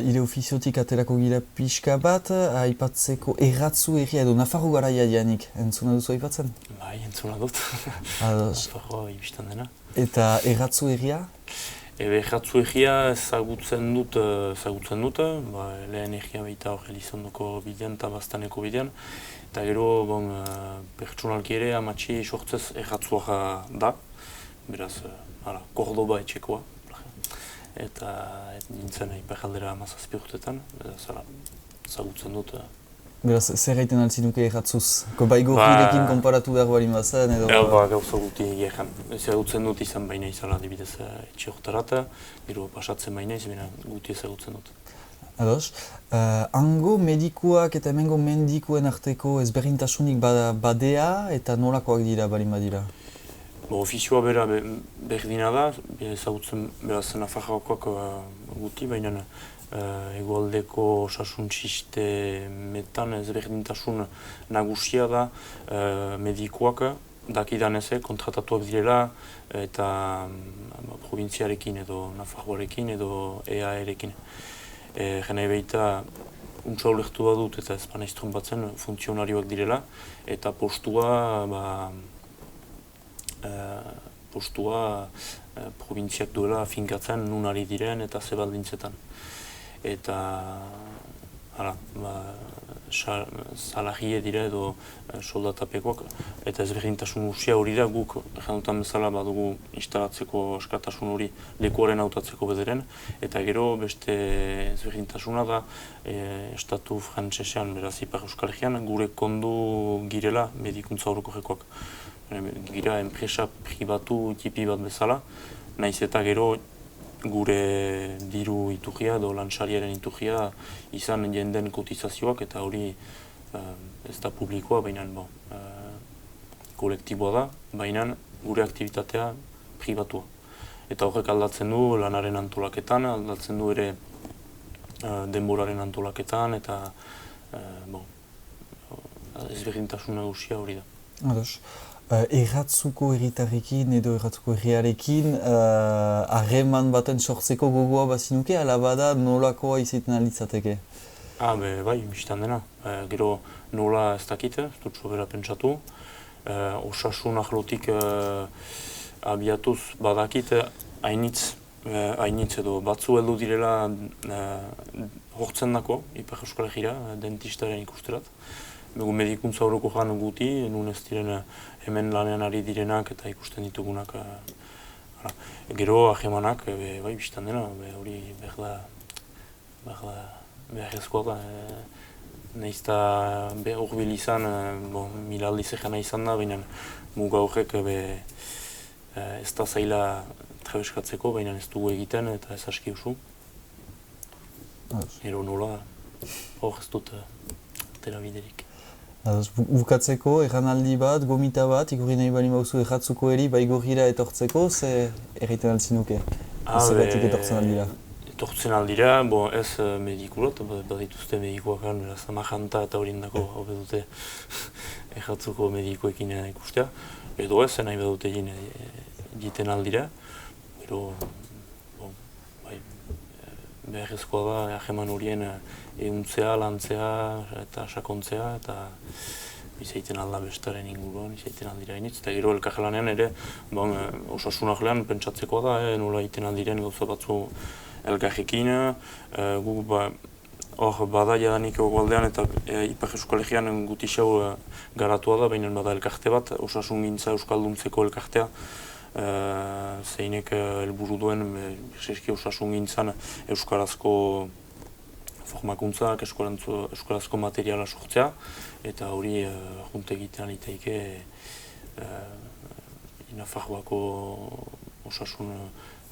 Ire ofiziotik aterako gira pixka bat, aipatzeko erratzu egia edo Nafarro garaia dianik, entzuna duzu aipatzen? Bai, entzuna dut. Nafarroa ibistan dena. Eta erratzu egia? Erratzu egia ezagutzen dut, lehen egia baita hor Elizondoko bidean eta Baztaneko bidean. Eta gero, pertsonalki ere amatxi sortzez erratzuak da, beraz, Kordoba etxekoa. Eta nintzen iparaldera 17 urtetan, ezagutzen dut. Beraz, zer gaiten altzi nuke erratzuz? Bai gorrirekin konparatu behar bali mazen edo... Gauza guti egin. Ezagutzen dut izan baina izala adibidez etxe horretarat, gero pasatzen baina izan guti ezagutzen dut. Ados, hango medikuak eta hemengo mendikuen arteko ezberdintasunik badea eta nolakoak dira balin badira? Ofizioa bera berdina da, ezagutzen beraz Nafarroakoak guti, baina hegoaldeko osasun sistemetan ezberdintasun nagusia da medikuak dakidanez kontratatuak direla eta provintziarekin edo Nafarroarekin edo EAE-rekin. Jena baita untsa ulertu badut eta ezpan aiztron batzen funtzionarioak direla eta postua provintziak duela finkatzen nun ari diren eta ze baldintzetan. Eta salarie dire edo soldatapekoak eta ezberdintasun guztia hori da guk janutan bezala badugu instalatzeko askatasun hori lekuaren hautatzeko bederen eta gero beste ezberdintasuna da Estatu Frantsesean beraz Ipar Euskal Herrian gure kondu girela medikuntza orokorrekoak. Gira enpresa pribatu tipi bat bezala, nahiz eta gero gure diru iturria edo lansariaren iturria izan jenden kotizazioak eta hori ez da publikoa, baina kolektiboa da, baina gure aktibitatea pribatua. Eta horrek aldatzen du lanaren antolaketan, aldatzen du ere denboraren antolaketan eta ezberdintasun nagusia hori da. Ados. Erratzuko herritarrekin edo erratzuko herriarekin harreman baten sortzeko gogoa bazinuke, ala bada nolakoa izaiten alitzateke? Bai, biztan dena. Gero nola ez dakit, ez dut sobera pentsatu. Osasun ahlotik abiatuz badakit hainitz edo batzu heldu direla hortzen dako, Ipar Euskal Herrira, dentistaren ikusterat. Medikuntza orokorran guti, nun ez diren hemen lanean ari direnak eta ikusten ditugunak Gero ahemanak, bai, biztan dena, hori beharrezkoa da. Nahiz eta hurbil izan, mila aldiz egana izan da, baina muga horrek ez da zaila trebeskatzeko, baina ez dugu egiten eta ez aski usu. Gero nola, hor ez dut atera biderik. Bukatzeko, erranaldi bat, gomita bat, ikurri nahi bali mauzu erratzuko eri, baigorrira etortzeko, ze erraiten altzinuke? Zergatik etortzen aldira? Etortzen aldira, ez medikulot, badituzte medikoak gan, beraz, amajanta eta horindako hau dute erratzuko medikoekin ikustea. Edo ez, nahi badute egiten aldira. Gero, beharrezkoa da, aheman horien ehuntzea, lantzea eta sakontzea eta izaiten alda bestaren inguruan, izaiten aldira initz. Eta gero elkarlanean ere, osasunak lehen pentsatzekoa da, nola egiten aldiren gauza batzu elkarrekin. Guk hor bada jadanik egoaldean eta Ipar Euskal gutixau garatua da, baina bada elkarte bat, osasun gintza euskalduntzeko elkartea. Zeinek helburu duen osasun gintzan euskarazko formakuntzak, euskarazko materiala sortzea, eta hori junte egitean liteike Nafarroako osasun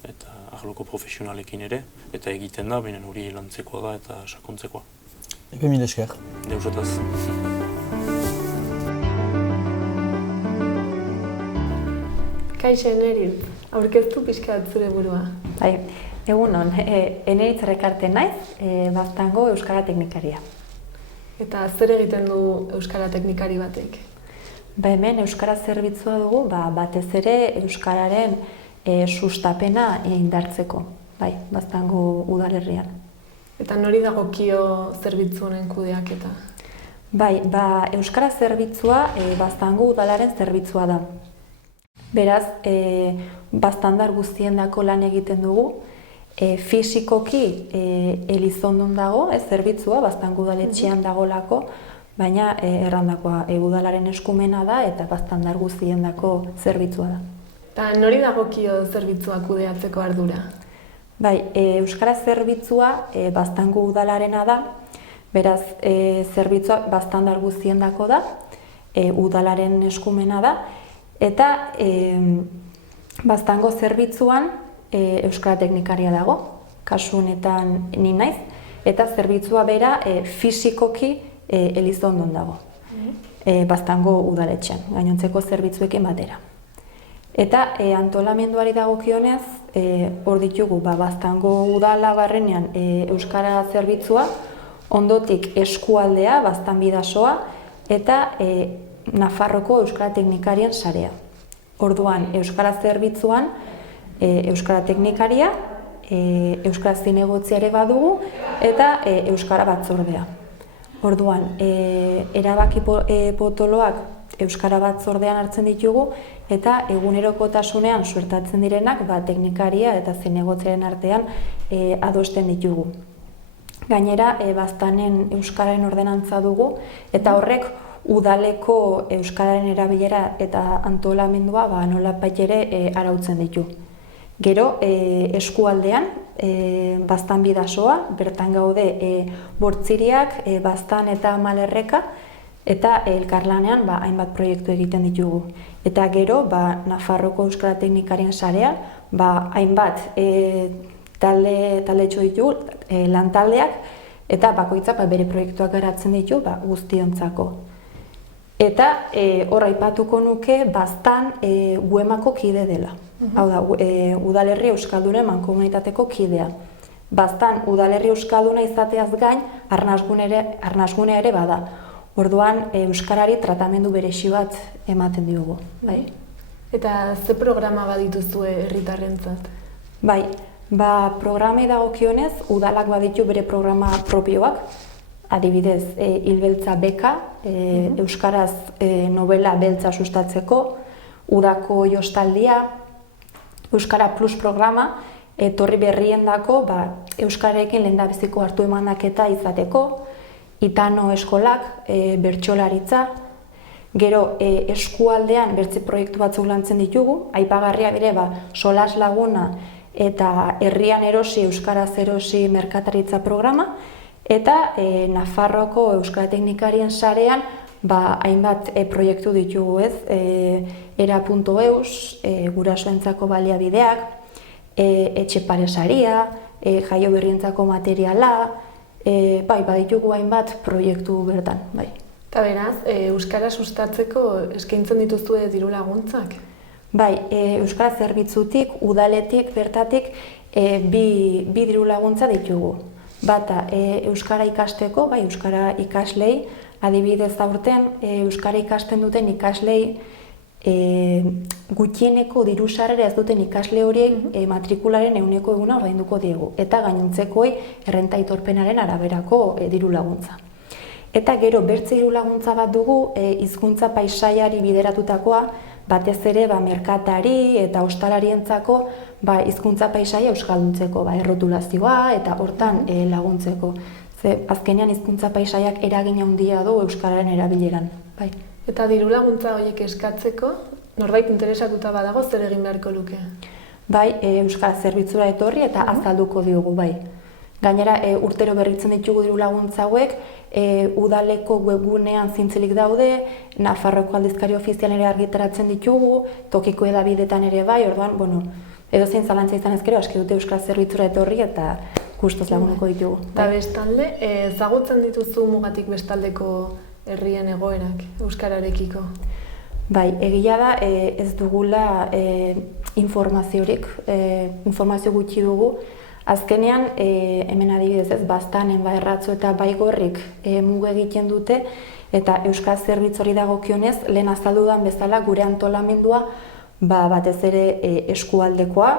eta arloko profesionalekin ere, eta egiten da, baina hori lantzekoa da eta sakontzekoa. Epe mil esker. Deusetaz. Kaixo Eneritz, aurkeztu pixka bat zure burua. Bai, egunon, Eneritz Rekarte naiz, Baztango Euskara Teknikaria. Eta zer egiten du Euskara Teknikari batek? Hemen Euskara zerbitzua dugu, batez ere Euskararen sustapena indartzeko, bai, Baztango udalerrian. Eta nori dagokio zerbitzu honen kudeaketa? Bai, Euskara zerbitzua Baztango udalaren zerbitzua da. Beraz, Baztandar guztiendako lan egiten dugu, fisikoki Elizondon dago, zerbitzua, Baztango udaletxean dagolako, baina errandakoa udalaren eskumena da eta Baztandar guztiendako zerbitzua da. Eta nori dagokio zerbitzua kudeatzeko ardura? Bai, Euskara zerbitzua Baztango udalarena da, beraz, zerbitzua Baztandar guztiendako da, udalaren eskumena da, eta Baztango zerbitzuan Euskara Teknikaria dago, kasu honetan ni naiz, eta zerbitzua bera fisikoki Elizondon dago, Baztango udaletxean, gainontzeko zerbitzuekin batera. Eta antolamenduari dagokionez, hor ditugu Baztango udala barrenean Euskara zerbitzua, ondotik eskualdea, Baztanbidasoa, eta Nafarroko Euskara Teknikarien sarea. Orduan, Euskara zerbitzuan, Euskara Teknikaria, Euskara zinegotzi ere badugu, eta Euskara batzordea. Orduan, erabaki potoloak Euskara batzordean hartzen ditugu, eta egunerokotasunean suertatzen direnak teknikaria eta zinegotziaren artean adosten ditugu. Gainera, Baztanen Euskararen ordenantza dugu, eta horrek udaleko Euskararen erabilera eta antolamendua nolabait ere arautzen ditu. Gero, eskualdean, Baztanbidasoa, bertan gaude Bortziriak, Baztan eta Malerreka, eta elkarlanean hainbat proiektu egiten ditugu. Eta gero, Nafarroko Euskara Teknikarien sarean, hainbat talde ditugu, lantaldeak, eta bakoitzak bere proiektuak garatzen ditu guztiontzako. Eta hor aipatuko nuke Baztan Guemako kide dela. Hau da, udalerri euskaldunen mankomunitateko kidea. Baztan udalerri euskalduna izateaz gain, arnasgunea ere bada. Orduan, euskarari tratamendu berezi bat ematen diogu. Eta ze programa badituzue herritarrentzat? Bai, programei dagokionez, udalak baditu bere programa propioak. Adibidez, Hilbeltza beka, euskaraz novela beltza sustatzeko, udako jostaldia, Euskara Plus programa, etorri berriendako euskararekin lehendabiziko hartu emanaketa izateko, Itano eskolak, bertsolaritza, Gero, eskualdean bertze proiektu batzuk lantzen ditugu, aipagarria dire, solas laguna eta herrian erosi, euskaraz erosi merkataritza programa, eta Nafarroako Euskara Teknikarien sarean hainbat proiektu ditugu, ez? Era.eus, gurasoentzako baliabideak, etxepare saria, jaio berrientzako materiala, baditugu hainbat proiektu bertan, bai. Eta beraz, euskara sustatzeko eskaintzen dituzue diru laguntzak? Bai, euskara zerbitzutik, udaletik, bertatik, bi diru laguntza ditugu. Bata, euskara ikasteko, bai, euskara ikaslei, adibidez aurten, euskara ikasten duten ikaslei gutxieneko diru sarrera ez duten ikasle horiek matrikularen 100% ordainduko diegu, eta gainontzekoei errenta aitorpenaren araberako diru laguntza. Eta gero, bertze diru laguntza bat dugu, hizkuntza paisaiari bideratutakoa, batez ere merkatari eta ostalarientzako hizkuntza paisaia euskalduntzeko, errotulazioa eta hortan laguntzeko. Ze azkenean hizkuntza paisaiak eragin handia du euskararen erabileran. Bai. Eta diru laguntza horiek eskatzeko, norbait interesatuta badago zer egin beharko luke? Bai, euskara zerbitzura etorri eta azalduko diogu, bai. Gainera, urtero berritzen ditugu diru laguntza hauek, udaleko webgunean zintzilik daude, Nafarroko aldizkari ofizialen ere argitaratzen ditugu, tokiko edabidetan ere bai, orduan, edozein zalantza izan ezkero, aski dute euskara zerbitzura etorri eta gustuz laguneko ditugu. Eta bestalde, ezagutzen dituzu mugatik bestaldeko herrien egoerak euskararekiko? Bai, egia da ez dugula informaziorik, informazio gutxi dugu. Azkenean, hemen adibidez ez, Baztanen, Erratzu eta Baigorrik muga egiten dute, eta euskara zerbitzuri dagokionez, lehen azaldudan bezala gure antolamendua batez ere eskualdekoa,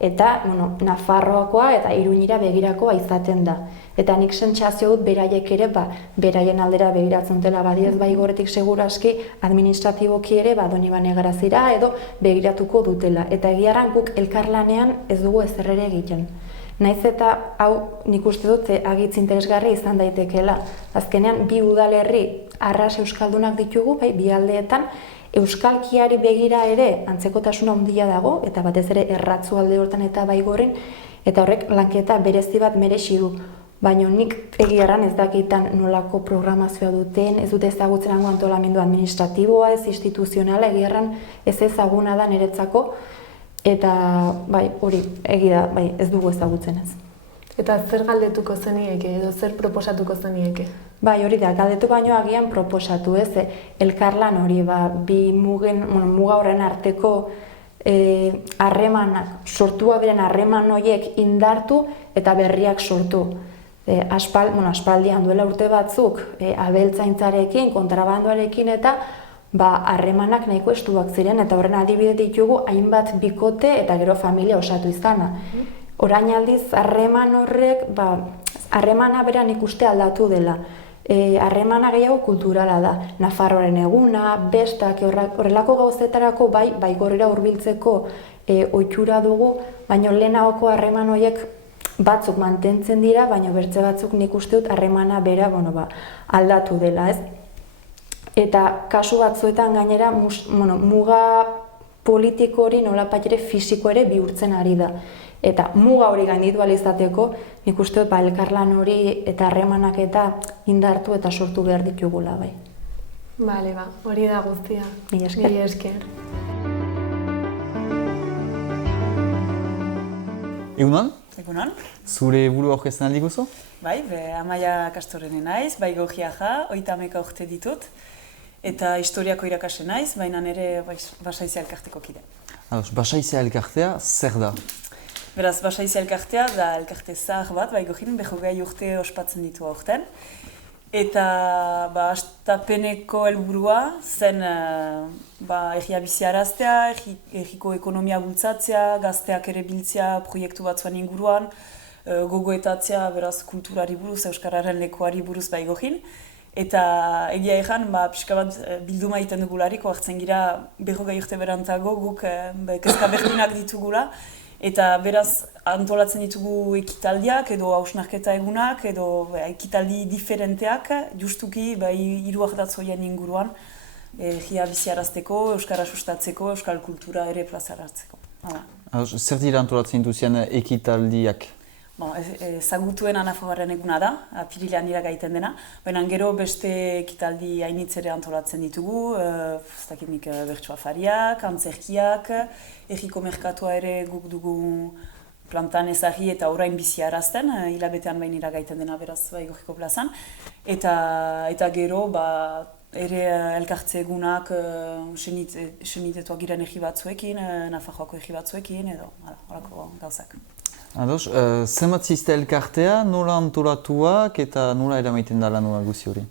eta Nafarroakoa eta Iruñera begirakoa izaten da. Eta nik sentsazio dut beraiek ere beraien aldera begiratzen dela, badiez Baigorretik seguraski administratiboki ere Donibane Garazira edo begiratuko dutela. Eta egiaran guk elkarlanean ez dugu ezer ere egiten. Naiz eta hau nik uste dut agitz interesgarri izan daitekeela. Azkenean bi udalerri arras euskaldunak ditugu, bi aldeetan, euskalkiari begira ere antzekotasuna handia dago, eta batez ere Erratzu alde hortan eta Baigorren, eta horrek lanketa berezi bat merezi du. Baina nik egiarran ez dakitan nolako programazioa duten, ez dute ezagutzen hango antolamendu administratiboa, ez instituzionala, egiarran ez ezaguna da niretzako, eta hori egia ez dugu ezagutzen ez. Eta zer galdetuko zenieke edo zer proposatuko zenieke? Bai, hori da, galdetu baino agian proposatu ez, elkarlan hori, bi muga horren arteko harremanak, sortua beren harreman horiek indartu eta berriak sortu. Aspaldian duela urte batzuk, abeltzaintzarekin, kontrabandoarekin eta harremanak nahiko estuak ziren, eta horren adibide ditugu hainbat bikote eta gero familia osatu izana. Orain aldiz, harreman horrek, harremana beran ikuste aldatu dela. Harremana gehiago kulturala da. Nafarroaren eguna, bestak, horrelako gauzetarako Baigorrera hurbiltzeko ohitura dugu, baina lehenagoko harreman horiek batzuk mantentzen dira, baina bertze batzuk nik uste dut harremana bera aldatu dela, ez? Eta kasu batzuetan gainera muga politiko hori nolabait ere fisiko ere bihurtzen ari da. Eta muga hori gainditu ahal izateko, nik uste dut elkarlan hori eta harremanak eta indartu eta sortu behar ditugula, bai. Bale, hori da guztia. Mila esker. Mila esker. Egunon? Egunon. Zure buru aurkezten aldi guzu? Bai, Amaia Kastorene naiz, Baigorria ja, 30 urte ditut. Eta historiako irakasle naiz, baina nire Basaizia elkarteko kide. Basaizia elkartea zer da? Beraz, Basaizia elkartea da elkarte zahar bat, Baigorrin 20 urte ospatzen ditu aurten. Eta hastapeneko helburua zen erria biziaraztea, erriko ekonomia bultzatzea, gazteak ere biltzea proiektu batzuan inguruan, gogoetatzea beraz kulturari buruz, euskararen lekuari buruz Baigorrin. Eta egia ezan, pixka bat bilduma egiten dugulariko hartzen gira 20 urte berantago guk kezka berdinak ditugula. Eta beraz antolatzen ditugu ekitaldiak edo hausnarketa egunak edo ekitaldi diferenteak justuki 3 ardatz horien inguruan egia biziarazteko, euskara sustatzeko, euskal kultura ere plazaratzeko. Zer dira antolatzen dituzien ekitaldiak? Ezagutuen Nafarroaren eguna da, apirilean iragaiten dena, baina gero beste ekitaldi hainitz ere antolatzen ditugu, bertso afariak, antzerkiak, egiko merkatua ere guk dugu plantan ezagri eta orain biziarazten, hilabetean behin iragaiten dena beraz Baigorriko plazan, eta gero ere elkartze egunak senitetuak giren egi batzuekin, Nafarroako egi batzuekin, edo horako gauzak. Ados, zenbat zizte elkartea, nola antolatuak eta nola eramaiten dala nola guzi hori?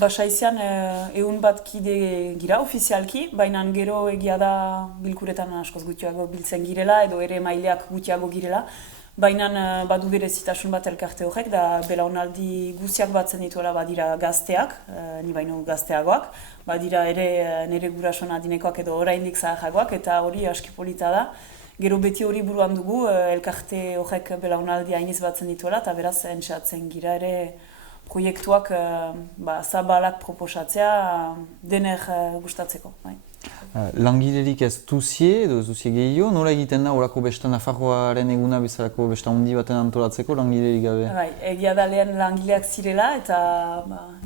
Basaizean ehun bat kide gira ofizialki, baina gero egia da bilkuretan askoz gutxiago biltzen girela edo ere maileak gutxiago girela. Baina badu berezitasun bat elkarte horrek, da belaunaldi guztiak batzen dituela badira gazteak, ni baino gazteagoak, badira ere nire gurasoen adinekoak edo oraindik zaharragoak, eta hori aski polita da. Gero beti hori buruan dugu, elkarte horrek belaunaldi hainiz batzen dituela, eta beraz entxatzen gira ere proiektuak zabalak proposatzea dener gustatzeko. Langilerik ez duzie edo ez duzie gehiago, nola egiten da horako besta Nafarroaren eguna bezalako besta handi baten antolatzeko langilerik gabe? Egia da lehen langileak zirela eta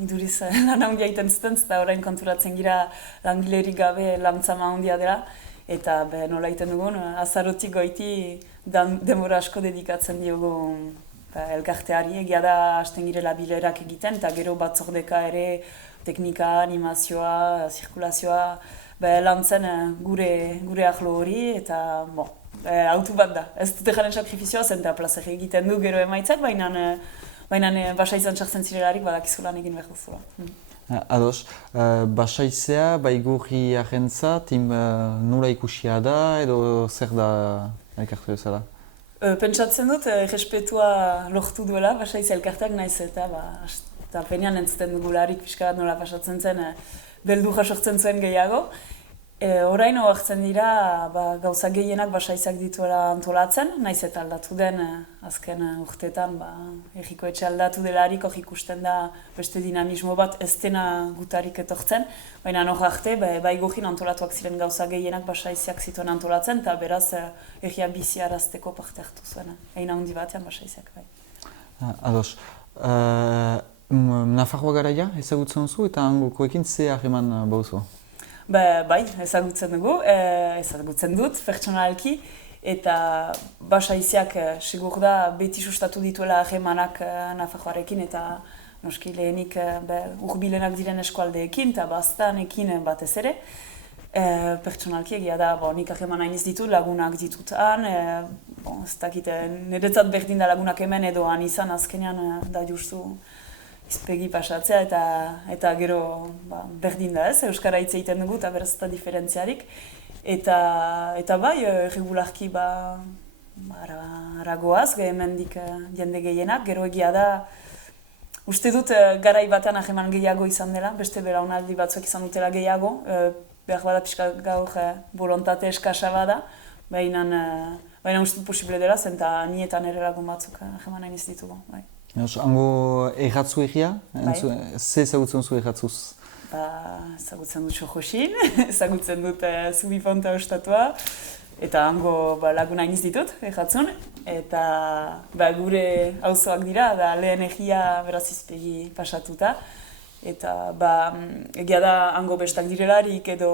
iduriz lan handia egiten zuten, eta orain konturatzen gira langilerik gabe lantzama handia dela. Eta nola egiten dugun, azarotik goiti denbora asko dedikatzen diogu elkarteari. Egia da hasten girela bilerak egiten, eta gero batzordeka ere teknika, animazioa, zirkulazioa lantzen gure ahlo hori, eta autu bat da. Ez dute jaren sakrifizioa zen, eta plazak egiten du gero emaitzak, baina Basaizan sartzen zirelarik badakizu lan egin behar duzula. Ados, Basaizea, Baigorri agentzat, nola ikusia da edo zer da elkarte bezala? Pentsatzen dut, errespetua lortu duela Basaizea elkarteak naiz eta penean entzuten dugularik pixka bat nola pasatzen zen, beldu jasortzen zuen gehiago. Orain ohartzen dira gauza gehienak Basaizak dituela antolatzen, naiz eta aldatu den azken urteetan egiko etxe aldatu delarik hor ikusten da beste dinamismo bat ez dena gutarik etortzen, baina hor arte Baigorrin antolatuak ziren gauza gehienak Basaizak zituen antolatzen eta beraz egia biziarazteko parte hartu zuen, egin handi batean Basaizak. Ados, Nafarroa garaia ezagutzen duzu eta hangokoekin ze harreman bauzu? Bai, ezagutzen dut pertsonalki, eta Basaiziak segur da beti sustatu dituela harremanak Nafarroarekin eta noski lehenik hurbilenak diren eskualdeekin eta baztanekin batez ere. Pertsonalki egia da, nik harreman hainiz ditut, lagunak ditut han, ez dakit niretzat berdin da lagunak hemen edo han izan azkenean da justu izpegi pasatzea eta gero berdin da ez, euskara hitz egiten dugu eta beraz eta diferentziarik. Eta bai, regularki aragoaz, hemendik jende gehienak, gero egia da, uste dut garai batean harreman gehiago izan dela, beste belaunaldi batzuek izan dutela gehiago, behar bada pixka gaur bolontate eskasa bada, baina uste dut posible dela zen eta nietan ere lagun batzuk harreman hainiz ditugu. Hango erratzu egia? Ze ezagutzen zu erratzuz? Ezagutzen dut Sojosin, ezagutzen dut Zubifonta ostatua, eta hango lagun hainiz ditut erratzun, eta gure auzoak dira, da lehen egia beraz izpegi pasatuta, eta egia da hango bestak direlarik edo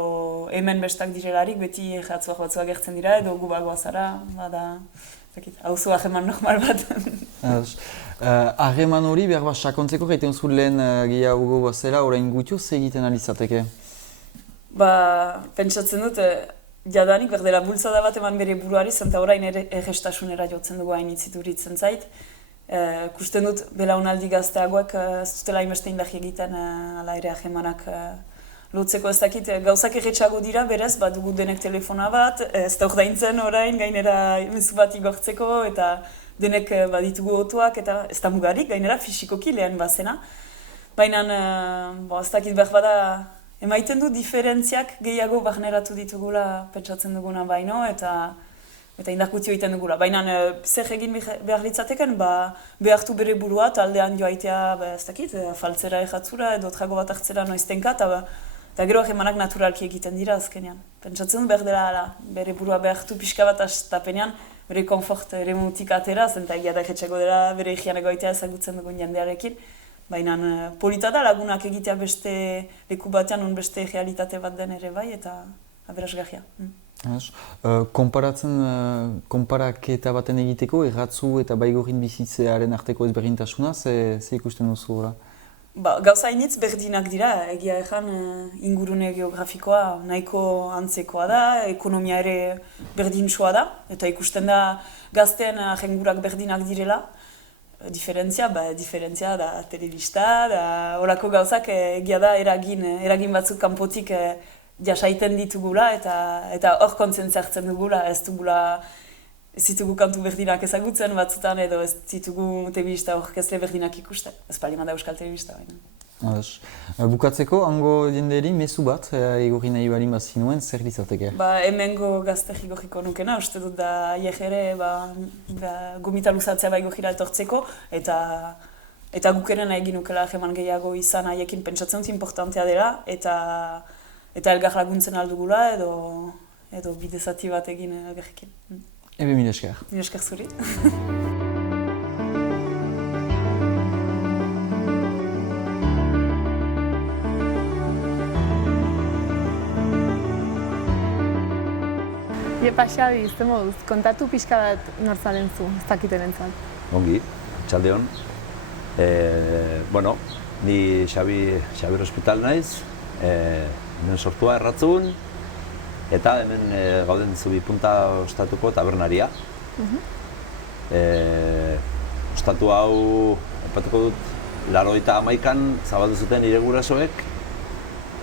hemen bestak direlarik beti erratzuak batzuak gertzen dira edo gu bagoa zara, auzo harreman normal bat. Harreman hori behar bat sakontzeko gaiten zu lehen gehiago bazela orain gutio ze egiten alizateke? Pentsatzen dut, jadanik berdela bultzada bat eman bere buruari zen eta orain errestasunera jotzen dugu hainitz iduritzen zait. Kusten dut belaunaldi gazteagoak ez dutela hainbeste indarri egiten ala ere harremanak lotzeko ez dakit, gauzak erretxago dira, berez, dugu denek telefona bat, ez da ordaintzen orain, gainera mezu bat igortzeko, eta denek baditugu otuak, eta ez da mugarik, gainera fisikoki lehen bazena. Baina, ez dakit behar bada, emaiten du diferentziak gehiago barneratu ditugula pentsatzen duguna baino, eta indarkutio egiten dugula. Baina, zer egin behar litzateken, behartu bere burua, taldean joaitea, ez dakit, faltzera erratzura, edo trago bat hartzera noiztenka, Eta gero emanak naturalki egiten dira azkenean. Pentsatzen dut behar dela, bere burua behartu pixka bat astapenean, bere konfort eremutik atera, zenta egia da egetxeko dela bere higieneko egitea ezagutzen dugun jendearekin. Baina polita da lagunak egitea beste leku batean, un beste realitate bat den ere bai, eta aberasgarria. Konparaketa baten egiteko, erratzu eta baigorrin bizitzearen arteko ezberdintasuna, ze ikusten duzu gora? Gauza hainitz berdinak dira, egia ezan ingurune geografikoa nahiko antzekoa da, ekonomia ere berdintsua da, eta ikusten da gazteen jengurak berdinak direla. Diferentzia da telebista, da horako gauzak egia da eragin batzuk kanpotik jasaiten ditugula eta hor kontzientzia hartzen dugula, ez ditugu kantu berdinak ezagutzen batzutan edo ez ditugu telebista orkesle berdinak ikusten. Ez palima da euskal telebista baina. Bukatzeko, hango jenderi mezu bat, igorri nahi bali bazinuen, zer litzateke? Hemengo gazte igorriko nukena, uste dut da aiek ere gomita luzatzea igorrira etortzeko eta guk ere nahi ginukela eman gehiago izan haiekin pentsatzen dut importantea dela eta elgar laguntzen aldugula edo bide zati bat egin elgarrekin. Ebe mila esker. Mila esker zuri. Iepa, Xabi, izte moduz, kontatu pixka bat nortzaren zu, ez dakiten entzat. Ongi, txaldeon. Ni Xabi Hospital naiz, hemen sortua erratzun, eta hemen gauden Zubipunta ostatuko tabernaria. Ostatu hau, epatuko dut, 81an zabaldu zuten nire gurasoek,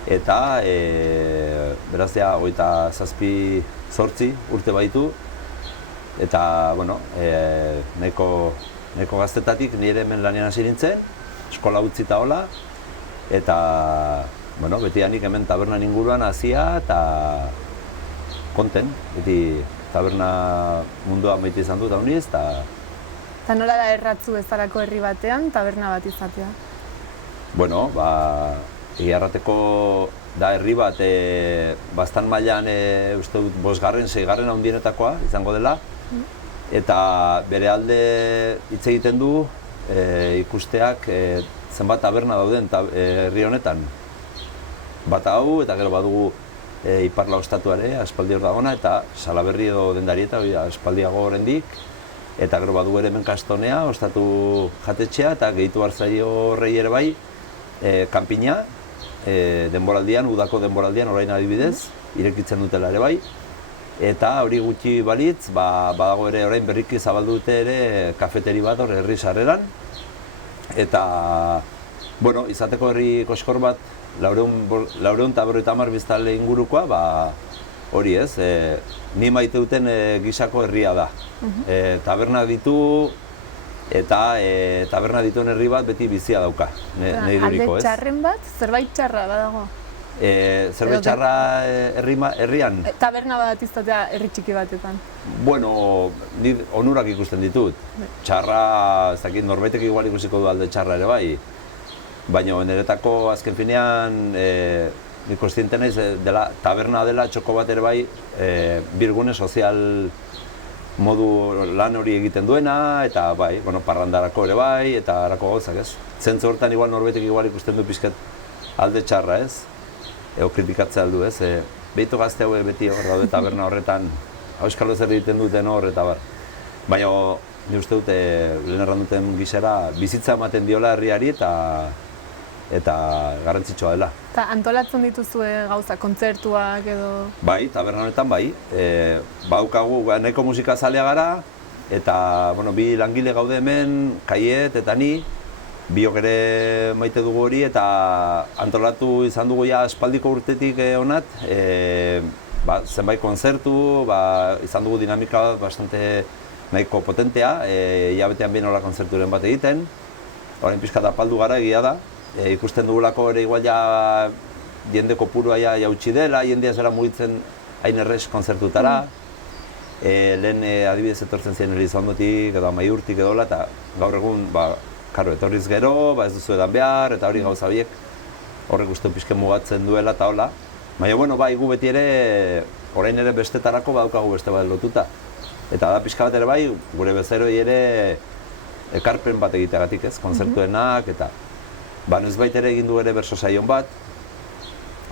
eta beraz ja 27 urte baitu, eta nahiko gaztetatik nire hemen lanean hasi nintzen, eskola utzita hola, eta beti hanik hemen tabernan inguruan hasia eta konten, beti taberna mundua maite izan dut hauniz, Eta nola da erratzu bezalako herri batean, taberna bat izatea? Egia errateko da herri bat bastan mailan uste dut 5., 6. handienetakoa izango dela, eta bere alde hitz egiten du ikusteak zenbat taberna dauden herri honetan. Bata hau eta gero badugu Iparla ostatuare, aspaldi hor dagona, eta Salaberri edo Dendarieta, aspaldiago oraindik, eta gero badugu ere hemen Kastonea, ostatu jatetxea, eta gehitu hartzaio horrei ere bai, kanpina, denboraldian, udako denboraldian orain adibidez, irekitzen dutela ere bai, eta hori gutxi balitz, badago ere orain berriki zabaldu dute ere kafeteri bat hor herri sarreran, eta izateko herri koskor bat 450 biztanle ingurukoa, hori ez, ni maite duten gisako herria da. Taberna ditu, eta taberna dituen herri bat beti bizia dauka, nahi duriko, ez? Alde txarren bat, zerbait txarra badago? Zerbait txarra herrian? Taberna bat izatea herri txiki batetan. Ni onurak ikusten ditut. Txarra, ez dakit, norbaitek igual ikusiko du alde txarra ere bai. Baina niretako azken finean, nik kontziente naiz taberna dela txoko bat ere bai, birgune sozial modu lan hori egiten duena, eta parrandarako ere bai, eta harako gauzak, ez? Zentzu hortan igual norbaitek igual ikusten du pixkat alde txarra, ez? Ego kritikatzea aldu, ez? Behitu gazte hau beti hor daude taberna horretan, auskalo zer egiten duten hor, eta bar. Baina, ni uste dute, lehen erran duten gizera, bizitza ematen diola herriari eta garrantzitsua dela. Eta antolatzen dituzue gauza, kontzertuak edo... Bai, taberna honetan bai. Baukagu, nahiko musika zalea gara, eta bi langile gaude hemen, Kaiet eta ni, biok ere maite dugu hori, eta antolatu izan dugu ja aspaldiko urtetik honat, zenbait kontzertu, izan dugu dinamika bat bastante nahiko potentea, hilabetean behin hola kontzerturen bat egiten, orain pixka da apaldu gara egia da, ikusten dugulako ere igual ja jende kopurua jautsi dela, jendea zera mugitzen hain errez kontzertutara. Lehen adibidez etortzen ziren Elizondotik edo Amaiurtik edo eta gaur egun etorriz gero, ez duzu edan behar, eta hori gauza horiek horrek uste pixke mugatzen duela eta hola. Baina, bueno, bai, gu beti ere, orain ere bestetarako badaukagu beste bat lotuta. Eta da pixka bat ere bai, gure bezeroi ere ekarpen bat egiteagatik ez, konzertuenak eta noizbait ere egin du ere berso saion bat,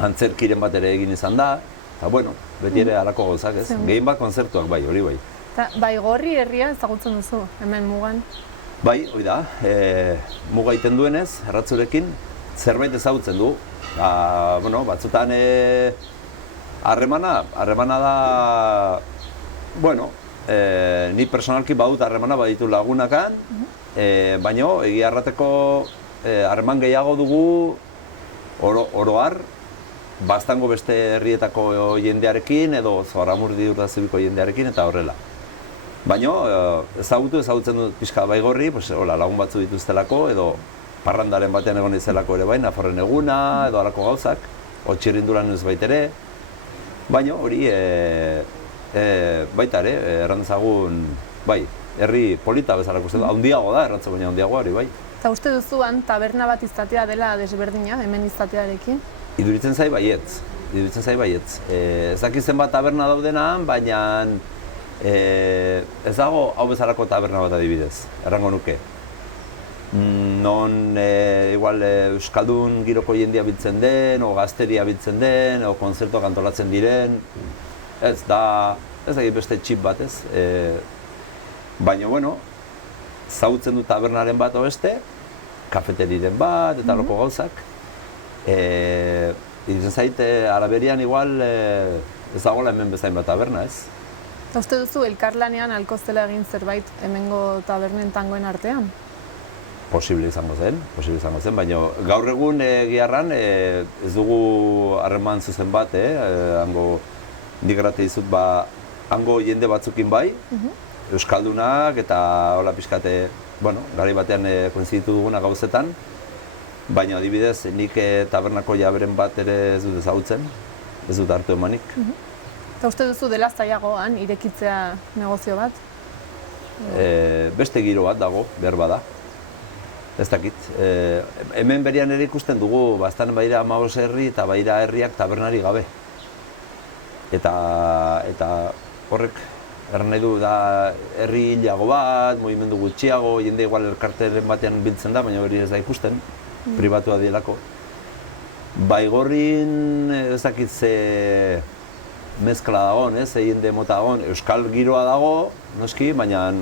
antzerkiren bat ere egin izan da, eta bueno, beti ere halako gauzak ez, gehien bat konzertuak bai, hori bai. Eta Baigorri herria ezagutzen duzu, hemen mugan? Bai, hori da, muga egiten duenez, erratzurekin, zerbait ezagutzen du. Bueno, batzutan harremana da, bueno, ni personalki badut harremana baditu lagunakan, baina egia errateko harreman gehiago dugu oroar, bastango beste herrietako jendearekin edo Zoramurdi Urdazibiko jendearekin eta horrela. Baina ezagutzen dut pixka Baigorri, lagun batzu dituztelako edo parrandaren batean egon izelako ere bai, Nafarren eguna edo halako gauzak, Txirrindulan noizbait ere, baina hori baita ere, errantzagun, bai, herri polita bezala ikusten da, handiago da, errantzak baina handiagoa hori, bai. Eta uste duzuan taberna bat izatea dela desberdina, hemen izatearekin? Iduritzen zai baietz. Ez dakit zenbat taberna daudenan, baina ez dago hau bezalako taberna bat adibidez, errango nuke. Non igual euskaldun giroko jendea biltzen den, o gazteria biltzen den, o konzertuak antolatzen diren. Ez da beste txip bat ez. Baina, bueno, zautzen du tabernaren bat o beste, kafeteriren bat eta loko gauzak. Iruditzen zait, Araberian igual ez dagoela hemen bezain bat taberna ez. Eta uste duzu elkarlanean alkoztela egin zerbait hemengo tabernen tangoen artean? Posible izango zen, baina gaur egun giarran ez dugu harreman zuzen bat, hango nik errate dizut, hango jende batzukin bai, euskaldunak eta hola pixkate, bueno, gari batean koinziditu duguna gauzetan, baina adibidez nik tabernako jaberen bat ere ez dut ezagutzen, ez dut hartu emanik. Eta uste duzu dela zailagoan irekitzea negozio bat? Beste giro bat dago, behar bada. Ez dakit. Hemen berian ere ikusten dugu, bastan baira 15 herri eta baira herriak tabernari gabe. Eta horrek erran nahi du da herri hilago bat, mugimendu gutxiago, jende igual elkarteren batean biltzen da, baina hori ez da ikusten, pribatua dielako. Baigorrin ez dakit ze mezkla dagoen, ze jende mota dagoen, euskal giroa dago, noski, baina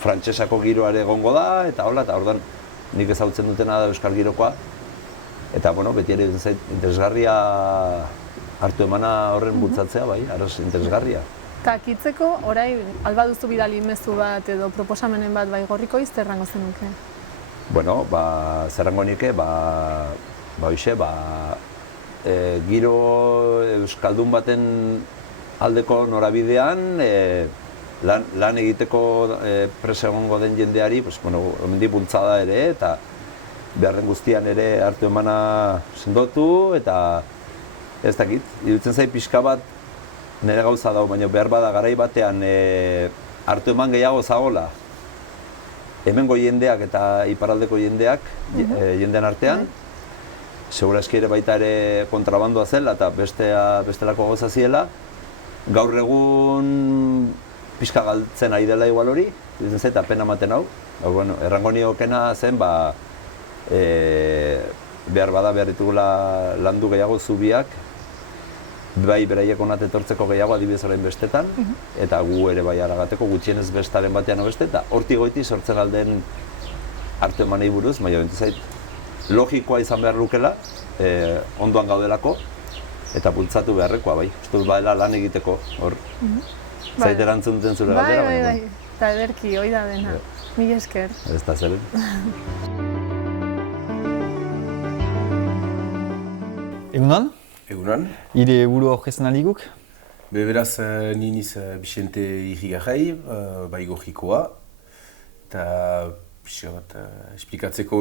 frantsesako giroa ere egongo da, eta hola, eta orduan nik ezagutzen dutena da euskal girokoa. Eta, bueno, beti ere interesgarria hartu emana horren bultzatzea, bai, aros interesgarria. Eta Kitzeko, orai, alba duzu bidali mezu bat edo proposamenen bat Baigorriko zerrango zenuke? Bueno, zerrango nike, hoxe, giro euskaldun baten aldeko norabidean, lan egiteko presa egongo den jendeari, hemendik bultzada ere, eta beharren guztian ere hartu emana sendotu, eta ez dakit, iruditzen zait pixka bat nire gauza dago, baina behar bada garai batean hartu eman gehiago zagola hemengo jendeak eta iparraldeko jendeak, jenden artean, segurazki ere baita ere kontrabandoa zela eta bestelako gauza ziela, gaur egun pixka galtzen ari dela igual hori, iruditzen zait, apena ematen hau. Errango niokena zen, behar ditugula landu gehiago zubiak, bai beraiek onat etortzeko gehiago adibidez orain bestetan, eta gu ere bai aragateko gutxienez bestaren batean beste, eta hortik goiti sortzen alden hartu emanei buruz, baina zait, logikoa izan behar lukela, ondoan gaudelako, eta bultzatu beharrekoa bai, uste dut badela lan egiteko hor. Zait erantzun duten zure galdera, baina. Bai, eta ederki, hoi da dena. Mila esker. Ez da zeren. Egunan? Egunan. Ire buru aurkezten aliguk? Beraz, niniz Bixente Irigarai, Baigorrikoa, eta pixka bat esplikatzeko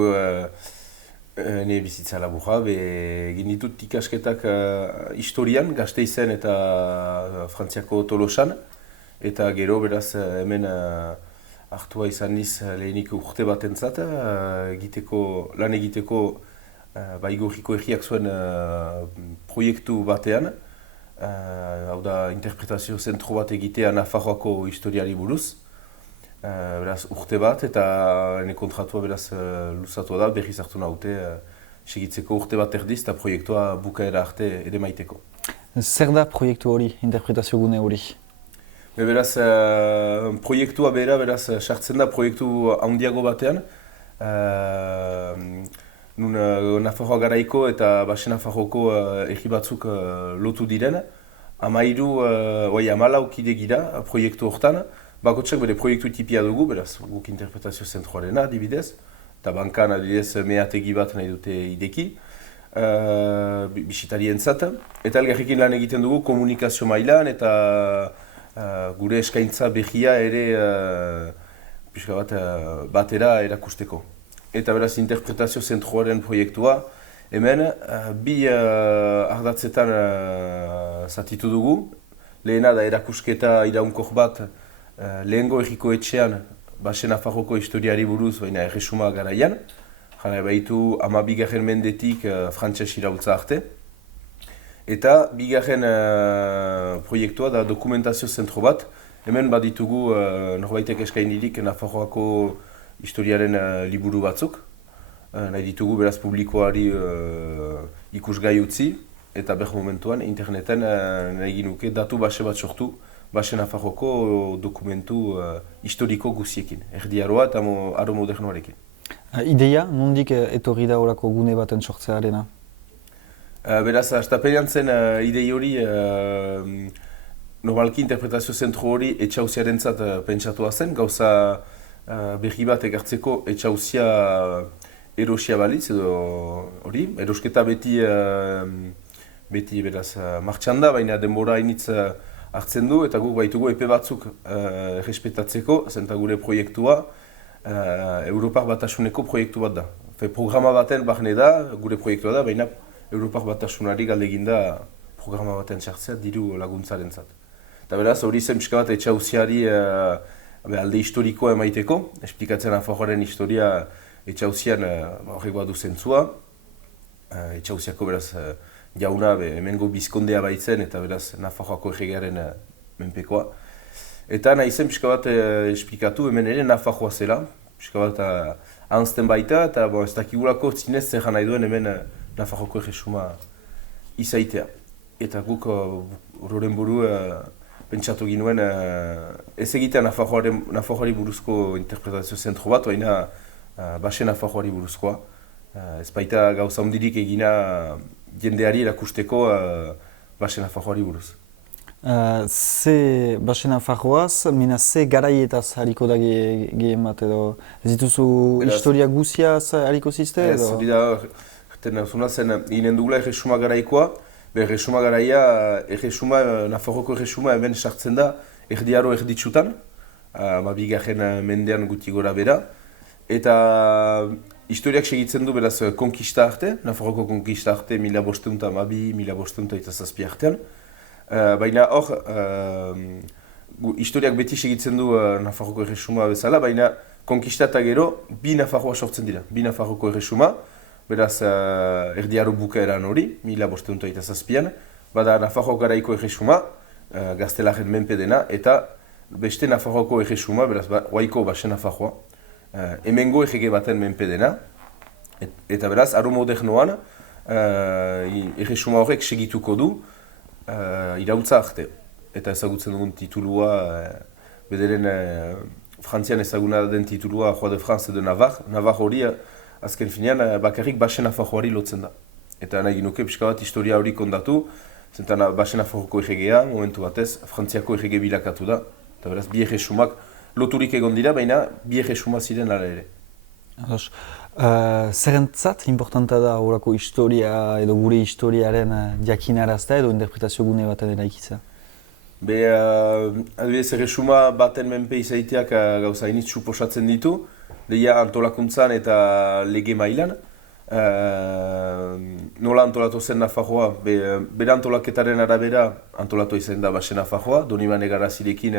nire bizitza laburra, egin ditut ikasketak historian, Gasteizen eta Frantziako Tolosan, eta gero beraz hemen hartua izan niz lehenik urte batentzat lan egiteko Baigorriko egiak zuen proiektu batean, hau da interpretazio zentro bat egitea Nafarroako historiari buruz. Beraz urte bat eta hene kontratua beraz luzatu da, berriz hartu naute segitzeko urte bat erdiz eta proiektua bukaera arte ere maiteko. Zer da proiektu hori, interpretazio gune hori? Beraz, proiektua bera, beraz, sartzen da proiektu handiago batean. Nun Nafarroa garaiko eta Baxe Nafarroko egi batzuk lotu diren. 14 kide gira proiektu hortan. Bakotxak bere proiektu tipia dugu, beraz, guk interpretazio zentroarena adibidez. Eta bankan adibidez mehategi bat nahi dute ideki. Bisitarientzat. Eta elgarrekin lan egiten dugu komunikazio mailan eta gure eskaintza behia ere pixka bat batera erakusteko. Eta beraz, interpretazio zentroaren proiektua, hemen bi ardatzetan zatitu dugu. Lehena da erakusketa iraunkor bat lehengo egiko etxean Baxe Nafarroko historiari buruz, baina erresuma garaian. Jara baitu 12. mendetik frantses iraultza arte. Eta bigarren proiektua da dokumentazio zentro bat. Hemen baditugu norbaitek eskainirik Nafarroako historiaren liburu batzuk. Nahi ditugu beraz publikoari ikusgai utzi eta ber momentuan interneten nahi nuke datu base bat sortu Baxe Nafarroko dokumentu historiko guziekin, erdiaroa eta aro modernoarekin. Ideia, nondik etorri da horako gune baten sortzearena? Beraz, astapenean zen idei hori, normalki interpretazio zentro hori etxauziarentzat pentsatua zen, gauza berri bat ekartzeko etxauzia erosia balitz edo hori, erosketa beti beraz martxan da, baina denbora hainitz hartzen du eta guk baitugu epe batzuk errespetatzeko, zenta gure proiektua Europar Batasuneko proiektu bat da. Programa baten barne da, gure proiektua da, baina Europar Batasunari galdegin da programa baten txartzea diru laguntzarentzat. Eta beraz, hori zen pixka bat etxauziari alde historikoa emaiteko, esplikatzen Nafarroaren historia etxauzian horregoa du zentzua. Etxauziako beraz jauna hemengo bizkondea baitzen eta beraz Nafarroako erregearen menpekoa. Eta nahi zen pixka bat esplikatu hemen ere Nafarroa zela, pixka bat anzten baita eta ez dakigulako zinez zer nahi duen hemen Nafarroko erresuma izaitea. Eta guk horren buru pentsatu ginuen ez egitea Nafarroari buruzko interpretazio zentro bat, baina Baxe Nafarroari buruzkoa. Ez baita gauza hondirik egina jendeari erakusteko Baxe Nafarroari buruz. Ze Baxe Nafarroaz, mina ze garaietaz hariko da gehien bat edo? Ez dituzu historia guziaz hariko zizte edo? Ez, hori da, zen eginen dugula erresuma garaikoa. Erresuma garaia, Nafarroko erresuma hemen sartzen da erdiaro erditsutan, bigarren mendean guti gora bera. Eta historiak segitzen du beraz konkista arte, Nafarroko konkista arte 1500-1507 artean. Baina hor, historiak beti segitzen du Nafarroko erresuma bezala, baina konkista eta gero bi Nafarroa sortzen dira. Bi Nafarroko erresuma, beraz erdiaro bukaeran hori, 1507an, bada Nafarroko garaiko erresuma, gaztelaren menpe dena, eta beste Nafarroko erresuma, beraz Huaiko Baxe Nafarroa, hemengo errege baten menpe dena, eta beraz, aro modernoan, erresuma horrek segituko du iraultza arte. Eta ezagutzen dugun titulua, bederen Frantzian ezaguna den titulua Roi de France de Navarre. Navarre hori, azken finean, bakarrik Baxe Nafarroari lotzen da. Eta nahi nuke pixka bat historia hori kondatu, zentan Baxe Nafarroko erregea, momentu batez, Frantziako errege bilakatu da. Eta beraz, bi erresumak loturik egon dira, baina bi erresuma ziren ala ere. Zerentzat importanta da horako historia edo gure historiaren jakinaraztea edo interpretazio gune baten eraikitza? Adibidez, erresuma baten menpe izaiteak gauza hainitz suposatzen ditu, lehia antolakuntzan eta lege mailan. Nola antolatu zen Nafarroa, bere antolaketaren arabera antolatu izan da Baxe Nafarroa, Donibane Garazirekin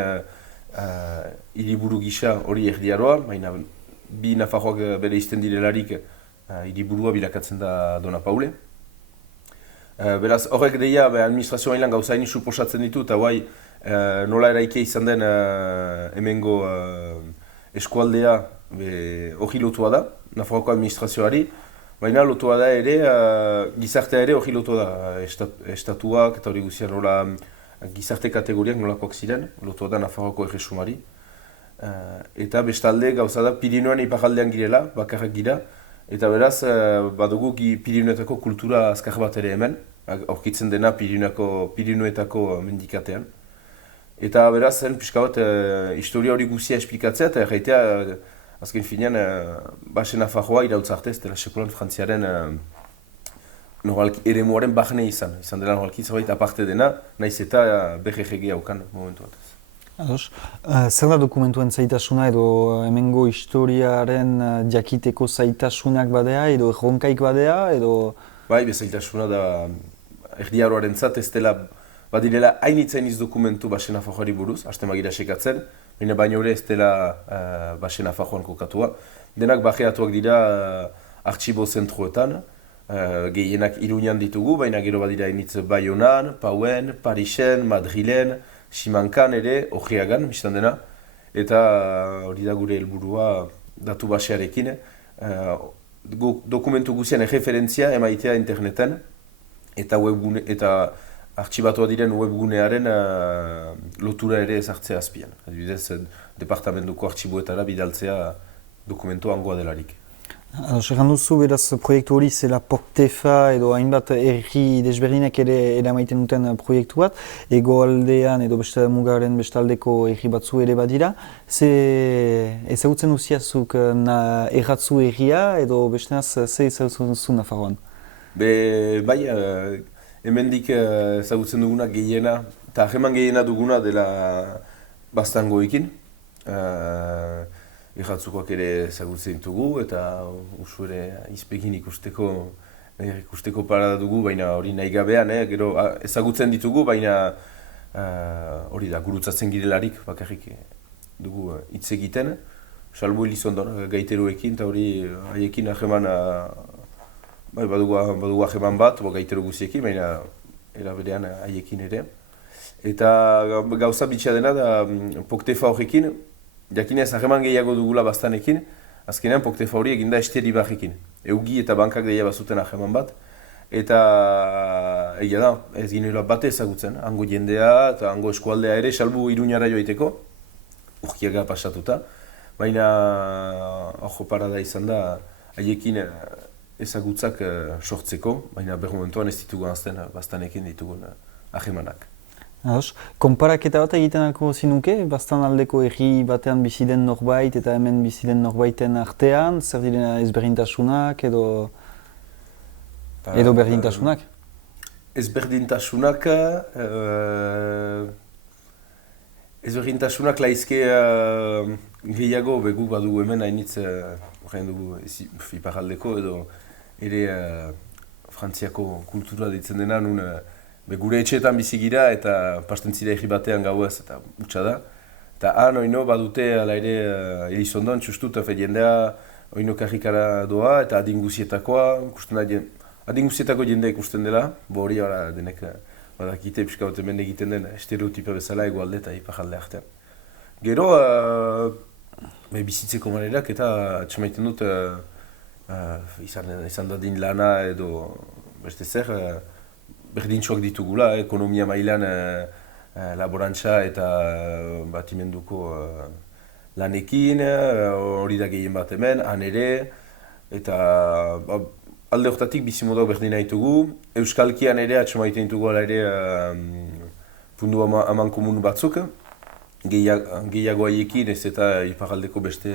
hiriburu gisa hori erdiaroa, baina bi Nafarroak bere izten direlarik hiriburua bilakatzen da Dona Paule. Beraz, horrek deia administrazio mailan gauza hain suposatzen ditu, eta guai nola eraikia izan den hemengo eskualdea hori lotua da, Nafarroako administrazioari, baina lotua da ere, gizartea ere hori lotua da, estatuak eta hori guztian nola gizarte kategoriak nolakoak ziren, lotua da Nafarroako erresumari. Eta bestalde gauza da Pirinoen iparraldean girela, bakarrak gira, eta beraz badugu Pirinoetako kultura azkar bat ere hemen, aurkitzen dena Pirinoetako mendikatean. Eta beraz zen pixka bat historia hori guzia esplikatzea eta erraitea azken finean Baxe Nafarroa irautza arte, ez dela sekulan frantziaren eremuaren bahne izan dela normalki zerbait aparte dena, naiz eta BGG haukan momentu batez. Ados, zer da dokumentuen zaitasuna edo hemengo historiaren jakiteko zaitasunak badea edo erronkaik badea edo... Bai, bezaitasuna da erdiaroaren zat ez dela badirela hainitzainiz dokumentu Baxe Nafarroari buruz, hasten magira sekatzen, baina ere ez dela Baxe Nafarroan kokatua. Denak bajeatuak dira artxibo zentroetan, gehienak Iruñan ditugu, baina gero badira hainitz Baionan, Pauen, Parisen, Madrilen, Simankan ere, Ojiagan, biztan dena, eta hori da gure helburua datu basearekin. Dokumentu guzien erreferentzia emaitea interneten, eta artxibatua diren webgunearen lotura ere ezartzea azpian. Adibidez, departamentuko artxiboetara bidaltzea dokumentu hangoa delarik. Egan duzu, beraz, proiektu hori zela Poktefa edo hainbat erri desberdinak ere eramaiten duten proiektu bat, hegoaldean edo mugaren bestaldeko erri batzu ere badira. Ze ezagutzen duziazuk erratzu erria edo bestenaz ze ezagutzen duzu Nafarroan? Bai, hemendik ezagutzen duguna gehiena, eta harreman gehiena duguna dela Baztangoekin. Erratzukoak ere ezagutzen ditugu eta usu ere izpegin ikusteko parada dugu, baina hori nahi gabean, gero ezagutzen ditugu, baina hori da, gurutzatzen girelarik bakarrik dugu hitz egiten. Salbu Elizondon gaiteroekin, eta hori haiekin harreman badugu harreman bat, gaitero guziekin, baina eraberean haiekin ere. Eta gauza bitxia dena da Poktefa horrekin, jakinez harreman gehiago dugula Baztanekin, azkenean Poktefa hori eginda esteri barrekin. Eugi eta bankak deia bazuten harreman bat, eta egia da, ez gineela bate ezagutzen, hango jendea eta hango eskualdea ere, salbu Iruñara joaiteko, urkiaga pasatuta, baina hor parada izan da haiekin ezagutzak sortzeko, baina bermomentuan ez ditugu azten Baztanekin ditugun harremanak. Konparaketa bat egiten alko zinuke, Baztan aldeko erri batean bizi den norbait eta hemen bizi den norbaiten artean, zer diren ezberdintasunak edo berdintasunak? Ezberdintasunak laizke gehiago guk badugu hemen hainitz horrein dugu iparaldeko edo ere Frantziako kultura ditzen dena nun gure etxeetan bizi gira eta pastentzira erri batean gauez eta utxa da. Eta han oino badute ala ere Elizondon txustut jendea oino karrikara doa eta adinguzietakoa, adinguzietako jendea ikusten dela, hori denek badakite pixka bat hemen egiten den estereotipa bezala egoalde eta iparalde artean. Gero bizitzeko manerak eta txamaiten dut izan dadin lana edo beste zer, berdintxoak ditugula, ekonomia mailan laborantza eta batimenduko lanekin, hori da gehien bat hemen, han ere, eta alde horretatik bizimodak berdina ditugu. Euskalkian ere atxamaiten ditugu ala ere pundu aman komun batzuk, gehiago haiekin ez eta iparaldeko beste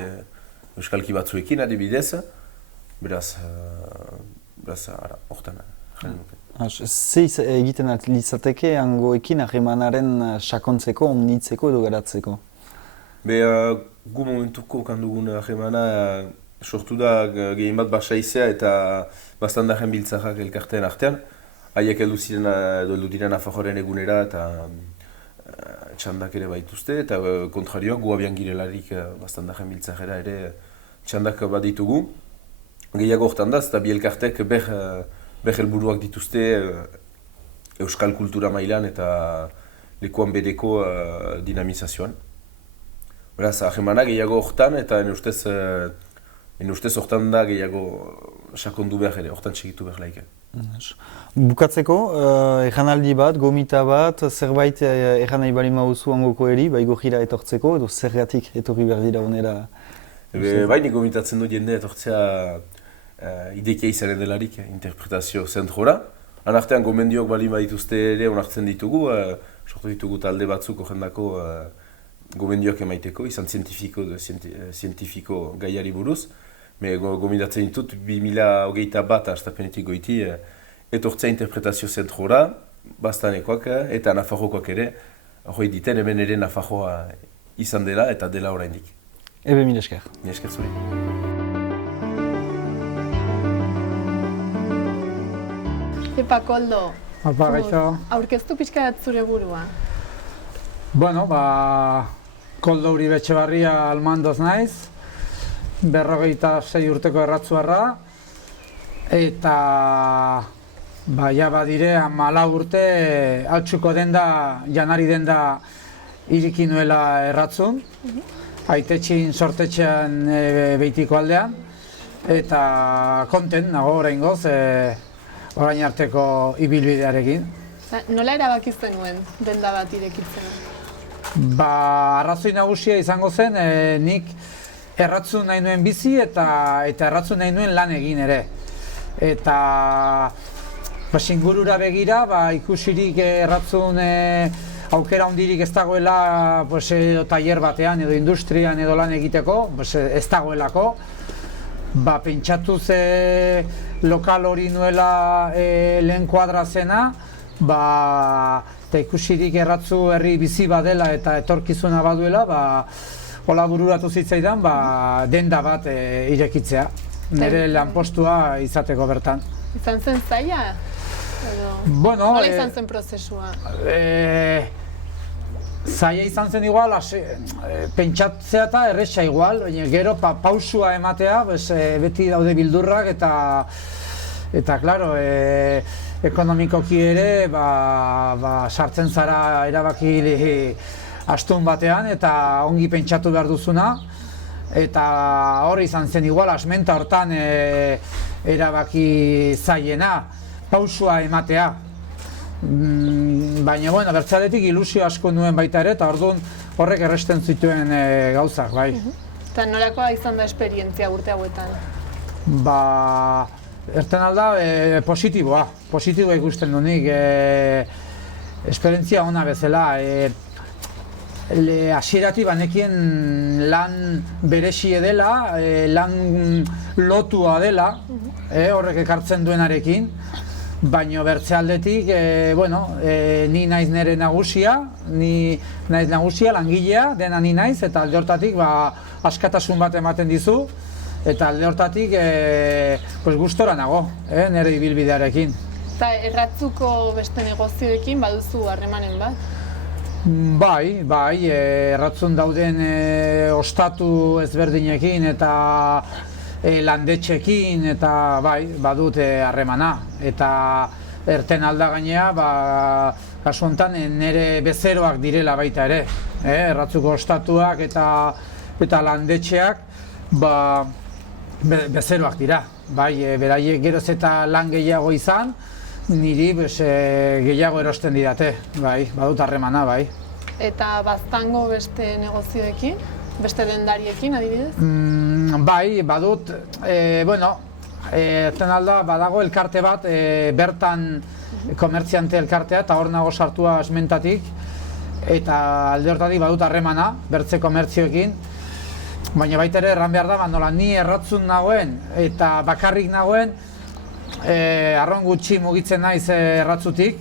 euskalki batzuekin adibidez, beraz horretan. Ze egiten litzateke hangoekin harremanaren sakontzeko, omnitzeko edo garatzeko? Gu momentuko kandugun harremana sortu da gehien bat basaizea eta Baztandaren biltzakak elkarteen artean. Haiek heldu ziren heldu dira Nafarroaren egunera eta txandak ere baituzte eta kontrarioak gu abian girelarik Baztandaren biltzakera ere txandak bat ditugu. gehiago hortan da, eta bi elkartek ber helburuak dituzte euskal kultura mailan eta lekuan bereko dinamizazioan. Beraz, ahemana gehiago hortan eta ene ustez hortan da gehiago sakondu behar ere, hortan segitu behar laike. Bukatzeko, erranaldi bat, gomita bat, zerbait erran nahi bali mauzu angoko eri, Baigorrira etortzeko, edo zergatik etorri behar dira honera? Baina gomitatzen du jende etortzea idekia izanen delarik, interpretazio zentrora. Han artean gomendioak bali badituzte ere onartzen ditugu, sortu ditugu talde batzuk horrendako gomendioak emaiteko, izan zientifiko gaiari buruz. Gomendatzen ditut, 2021 hastapenetik goiti, etortzea interpretazio zentrora, bastanekoak eta Nafarrokoak ere, hori diten hemen ere Nafarroa izan dela eta dela oraindik. Ebe, mila esker. Mila esker zuri. Epa, Koldo, aurkeztu pixka bat zure burua. Bueno, Koldo Uribe Etxebarria Almandoz naiz, 46 urteko erratzuarra, eta ja badire 14 urte altxuko denda, janari denda iriki nuela erratzun, aitetxin sortetxean Beitiko aldean, eta konten nago oraingoz, orain arteko ibilbidearekin. Nola erabakizten nuen denda bat irekitzen? Arrazoi nagusia izango zen, nik erratzun nahi nuen bizi eta erratzun nahi nuen lan egin ere. Eta ingurura begira, ikusirik erratzun aukera hundirik ez dagoela edo taller batean edo industrian edo lan egiteko, ez dagoelako. Pentsatu ze lokal hori nuela lehen kuadra zena, eta ikusirik erratzu herri bizi badela eta etorkizuna baduela, hola bururatu zitzaidan denda bat irekitzea, nire lanpostua izateko bertan. Izan zen zaila? Nola izan zen prozesua? Zaila izan zen igual, pentsatzea eta erresa igual, baina gero pausua ematea, beti daude bildurrak eta klaro, ekonomikoki ere sartzen zara erabaki astun batean eta ongi pentsatu behar duzuna, eta hori izan zen igual, asmenta hortan erabaki zailena, pausua ematea. Baina, bertzaletik ilusio asko nuen baita ere, eta orduan horrek erresten zituen gauzak, bai. Eta nolakoa izan da esperientzia urte hauetan? Erten alda, positiboa ikusten du nik. Esperientzia ona bezala. Hasieratik banekien lan beresie dela, lan lotua dela, horrek ekartzen duenarekin. Baina bertze aldetik, ni naiz nire nagusia, langilea, dena ni naiz, eta alde hortatik askatasun bat ematen dizu, eta alde hortatik gustora nago, nire ibilbidearekin. Eta erratzuko beste negozioekin baduzu harremanen bat? Bai, erratzun dauden ostatu ezberdinekin eta landetxekin eta badut harremana. Eta erten alda gainea, kasu honetan nire bezeroak direla baita ere. Erratzuko ostatuak eta landetxeak bezeroak dira. Beraiek geroz eta lan gehiago izan, niri gehiago erosten didate, badut harremana, bai. Eta baztango beste negozioekin? Beste dendariekin, adibidez? Badut, erten alda, badago elkarte bat, bertan komertziante elkartea, eta hor nago sartua esmentatik, eta alde hortatik badut harremana, bertze komertzioekin, baina baita ere erran behar da, nola ni erratzun nagoen, eta bakarrik nagoen, arron gutxi mugitzen naiz erratzutik,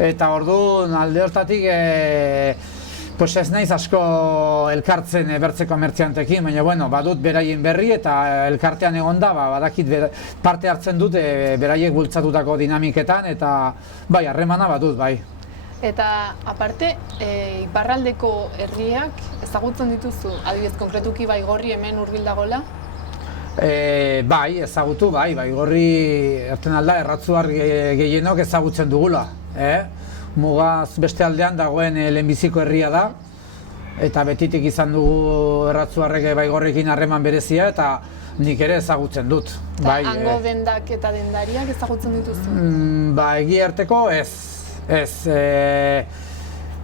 eta orduan alde hortatik ez naiz asko elkartzen bertze komertziantekin, baina badut beraien berri eta elkartean egonda, badakit parte hartzen dut beraiek bultzatutako dinamiketan, eta harremana badut, bai. Eta aparte, iparraldeko herriak ezagutzen dituzu, adibidez konkretuki Baigorri hemen hurbil dagoela? Bai, ezagutu, bai, gorri erten alda erratzuar gehienok ezagutzen dugula. Mugaz beste aldean dagoen lehenbiziko herria da, eta betitik izan dugu erratzuarrek Baigorrekin harreman berezia, eta nik ere ezagutzen dut. Eta hango dendak eta dendariak ezagutzen dituzu? Egia arteko ez.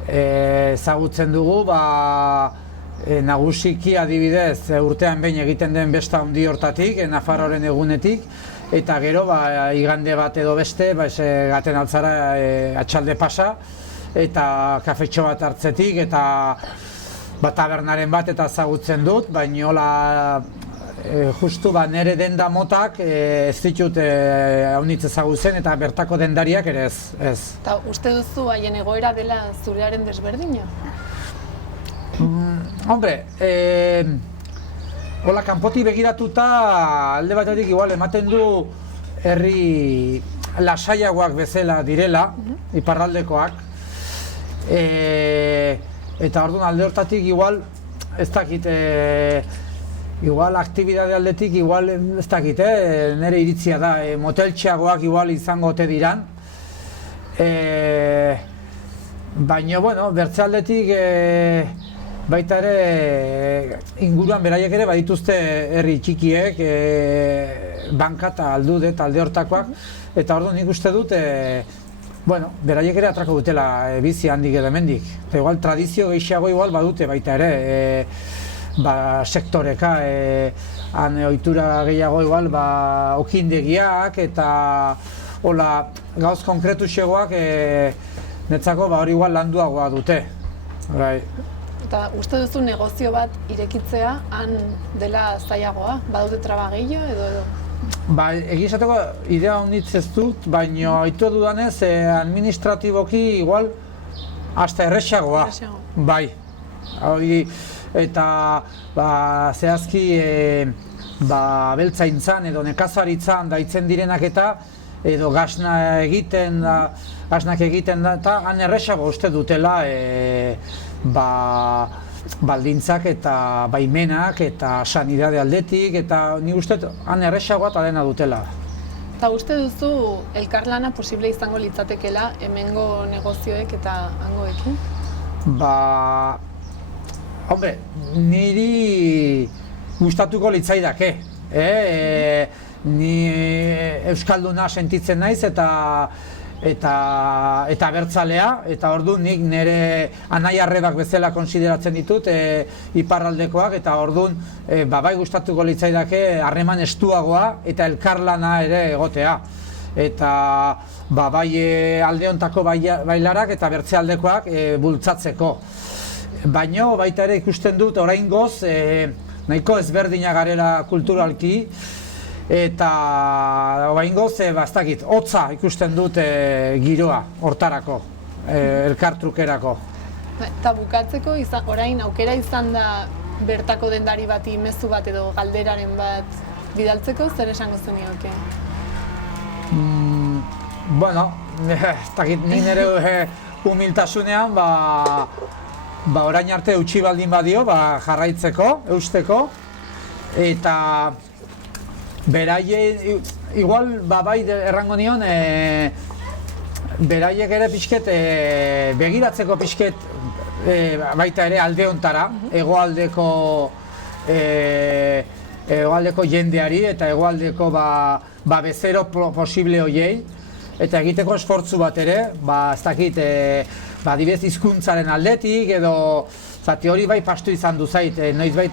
Ezagutzen dugu, nagusiki adibidez urtean behin egiten den besta handi hortatik, Nafarroaren egunetik, eta gero igande bat edo beste, gaten altzara atxalde pasa, eta kafetxo bat hartzetik, eta tabernaren bat eta ezagutzen dut, baina justu nire denda motak ez ditut haunitz ezagutzen eta bertako dendariak ere ez. Eta uste duzu haien egoera dela zurearen desberdina? Hombre, hola kanpoti begiratuta alde batetik igual ematen du herri lasaiagoak bezala direla, iparraldekoak, eta orduan alde hortatik igual ez dakit, igual aktibidade aldetik igual ez dakit, nire iritzia da, moteltxeagoak igual izango ote diran, baina, bueno, bertze aldetik baita ere inguruan beraiek ere badituzte herri txikiek, banka eta aldude eta alde hortakoak, eta orduan nik uste dut, bueno, beraiek ere atrako dutela bizi handik edo hemendik. Eta igual tradizio gehiago igual badute baita ere, sektoreka, han ohitura gehiago igual okindegiak eta hola gauz konkretu xegoak netzako hori igual landuagoa dute. Eta uste duzu negozio bat irekitzea han dela zailagoa? Badaude traba gehiago edo? Egia esateko idea honitz ez dut, baina aitu dudanez administratiboki igual hasta erresagoa. Bai. Eta zehazki beltzaintzan edo nekazaritzan daitzen direnak edo gasnak egiten eta han erresago uste dutela baldintzak eta baimenak eta sanidade aldetik eta nik uste han erresagoa eta dena dutela. Eta uste duzu elkarlana posible izango litzatekela hemengo negozioek eta hangoekin? Hombre, niri gustatuko litzaidake. Ni euskalduna sentitzen naiz eta abertzalea, eta orduan nik nire anai-arrebak bezala konsideratzen ditut iparraldekoak, eta orduan bai gustatuko litzaidake harreman estuagoa eta elkarlana ere egotea. Eta bai aldeontako bailarak eta bertzealdekoak bultzatzeko. Baina baita ere ikusten dut oraingoz nahiko ezberdina garela kulturalki, eta oraingoz hotza ikusten dut giroa hortarako, elkartrukerako. Eta bukatzeko orain aukera izan da bertako dendari bati mezu bat edo galderaren bat bidaltzeko, zer esango zenioke? Bueno, ez dakit ni nire humiltasunean orain arte utzi baldin badio jarraitzeko, eusteko, eta beraie, igual bai errango nion, beraiek ere pixket begiratzeko pixket baita ere alde hontara, hegoaldeko jendeari eta hegoaldeko bezero posible hoiei, eta egiteko esfortzu bat ere, ez dakit, adibidez hizkuntzaren aldetik edo zati hori bai pastu izan du zait, noizbait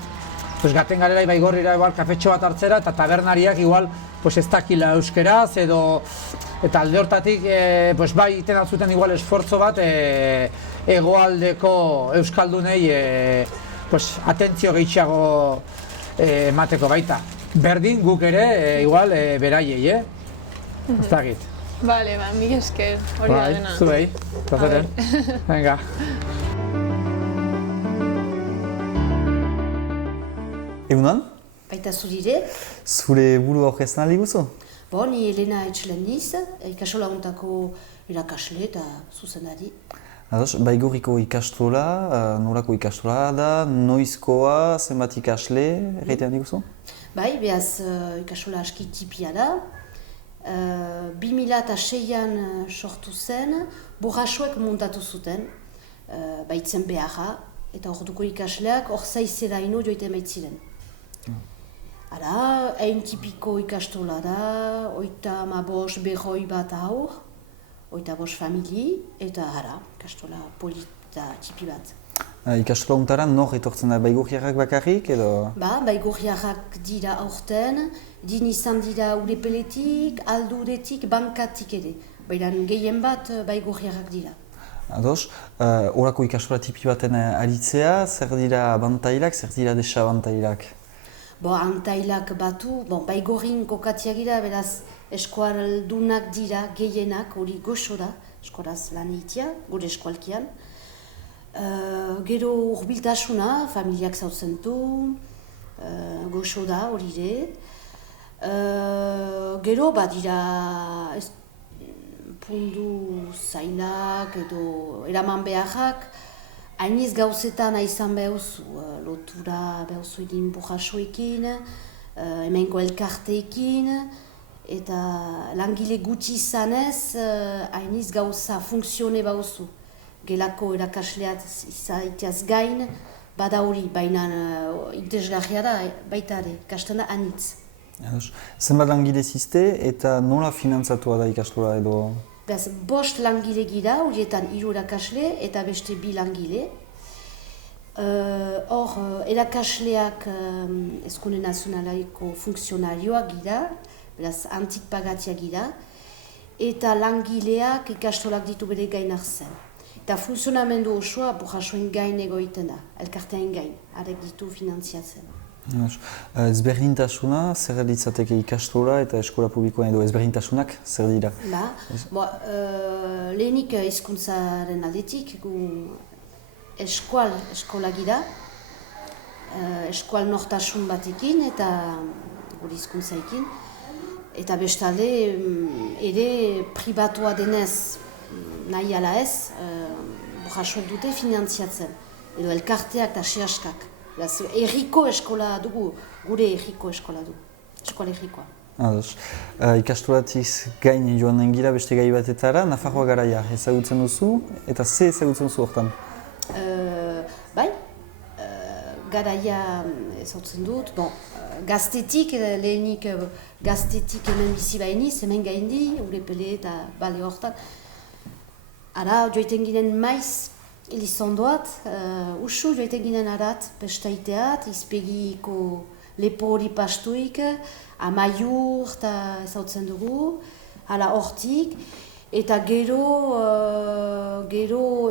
gaten garela Baigorrira igual kafetxo bat hartzera eta tabernariak igual ez dakila euskeraz edo eta alde hortatik bai iten altzuten igual esfortzo bat hegoaldeko euskaldunei atentzio gehiago emateko baita. Berdin guk ere igual beraiei, ez dakit. Bale, mila esker, hori da dena. Zuei, plazeten. Venga. Egunan? Baita zurire. Zure buru aurkezten aldi guzu? Ni Elena Etxelen niz, ikastola hontako irakasle eta zuzendari. Baigorriko ikastola, norako ikastola da, noizkoa, zenbat ikasle, erreitean diguzu? Bai, behaz ikastola aski tipia da. 2006an sortu zen, Borraxoek montatu zuten, baitzen beharra, eta orduko ikasleak hor zaizera ino joiten baitziren. Hala, hain tipiko ikastola da, 35 bat haur, 35 famili, eta hara, ikastola polita tipi bat. Ikastola untaran nor etortzen da, baigurriarrak bakarrik edo? Baigurriarrak dira aurten, din izan dira urepeletik, alduretik, bankatik ere. Baina gehien bat baigurriarrak dira. Ados, horako ikastola tipi baten aritzea, zer dira abantailak, zer dira desabantailak? Antailak batu, baigorrin kokatia gira, beraz eskualdunak dira gehienak, hori goxo da, eskualaz lan egitea, gure eskualkian. Gero urbiltasuna, familiak zautzen du, goxo da hori ere. Gero badira pundu zailak edo eraman beharrak, hainiz gauzetan izan behuzu, lotura behuzu egin Borraxoekin, hemengo elkarteekin, eta langile gutxi izanez, hainiz gauza funksione behuzu. Gelako erakasleat izaiteaz gain, bada hori, baina interesgarria da, baita ere, ikasten da anitz. Zenbat langile zizte eta nola finantzatua da ikastola edo? Beraz, 5 langile gira, horietan 3 erakasle eta beste 2 langile. Hor, erakasleak Eskola Nazionalaiko funksionarioak gira, beraz, antik pagatia gira, eta langileak ikastolak ditu bere gain hartzen. Eta funtzionamendu osoa Borraxoen gain egoiten da, elkartean gain, arek ditu finantziatzen. Ezberdintasuna, zer litzateke ikastola eta eskola publikoan edo ezberdintasunak, zer dira? Lehenik hizkuntzaren aldetik, gu eskola gira, eskual nortasun batekin eta gure hizkuntzaekin, eta bestalde ere pribatua denez, nahi ala ez, Borraxoek dute finantziatzen, edo elkarteak eta sehaskak. Erriko eskola dugu, gure erriko eskola dugu, eskola errikoa. Ados. Ikastolatik gain joan den gira beste gai batetara, Nafarroa garaia ezagutzen duzu, eta ze ezagutzen duzu hortan? Bai, garaia ezagutzen dut, gaztetik, lehenik gaztetik hemen bizi bainiz, hemen gaindi, urepele eta bale hortan. Ara, joiten ginen maiz, Elizondoat, usu joiten ginen arat, pestaiteat, izpegiko lepo hori pastuik, amaiur eta ezautzen dugu, hala hortik, eta gero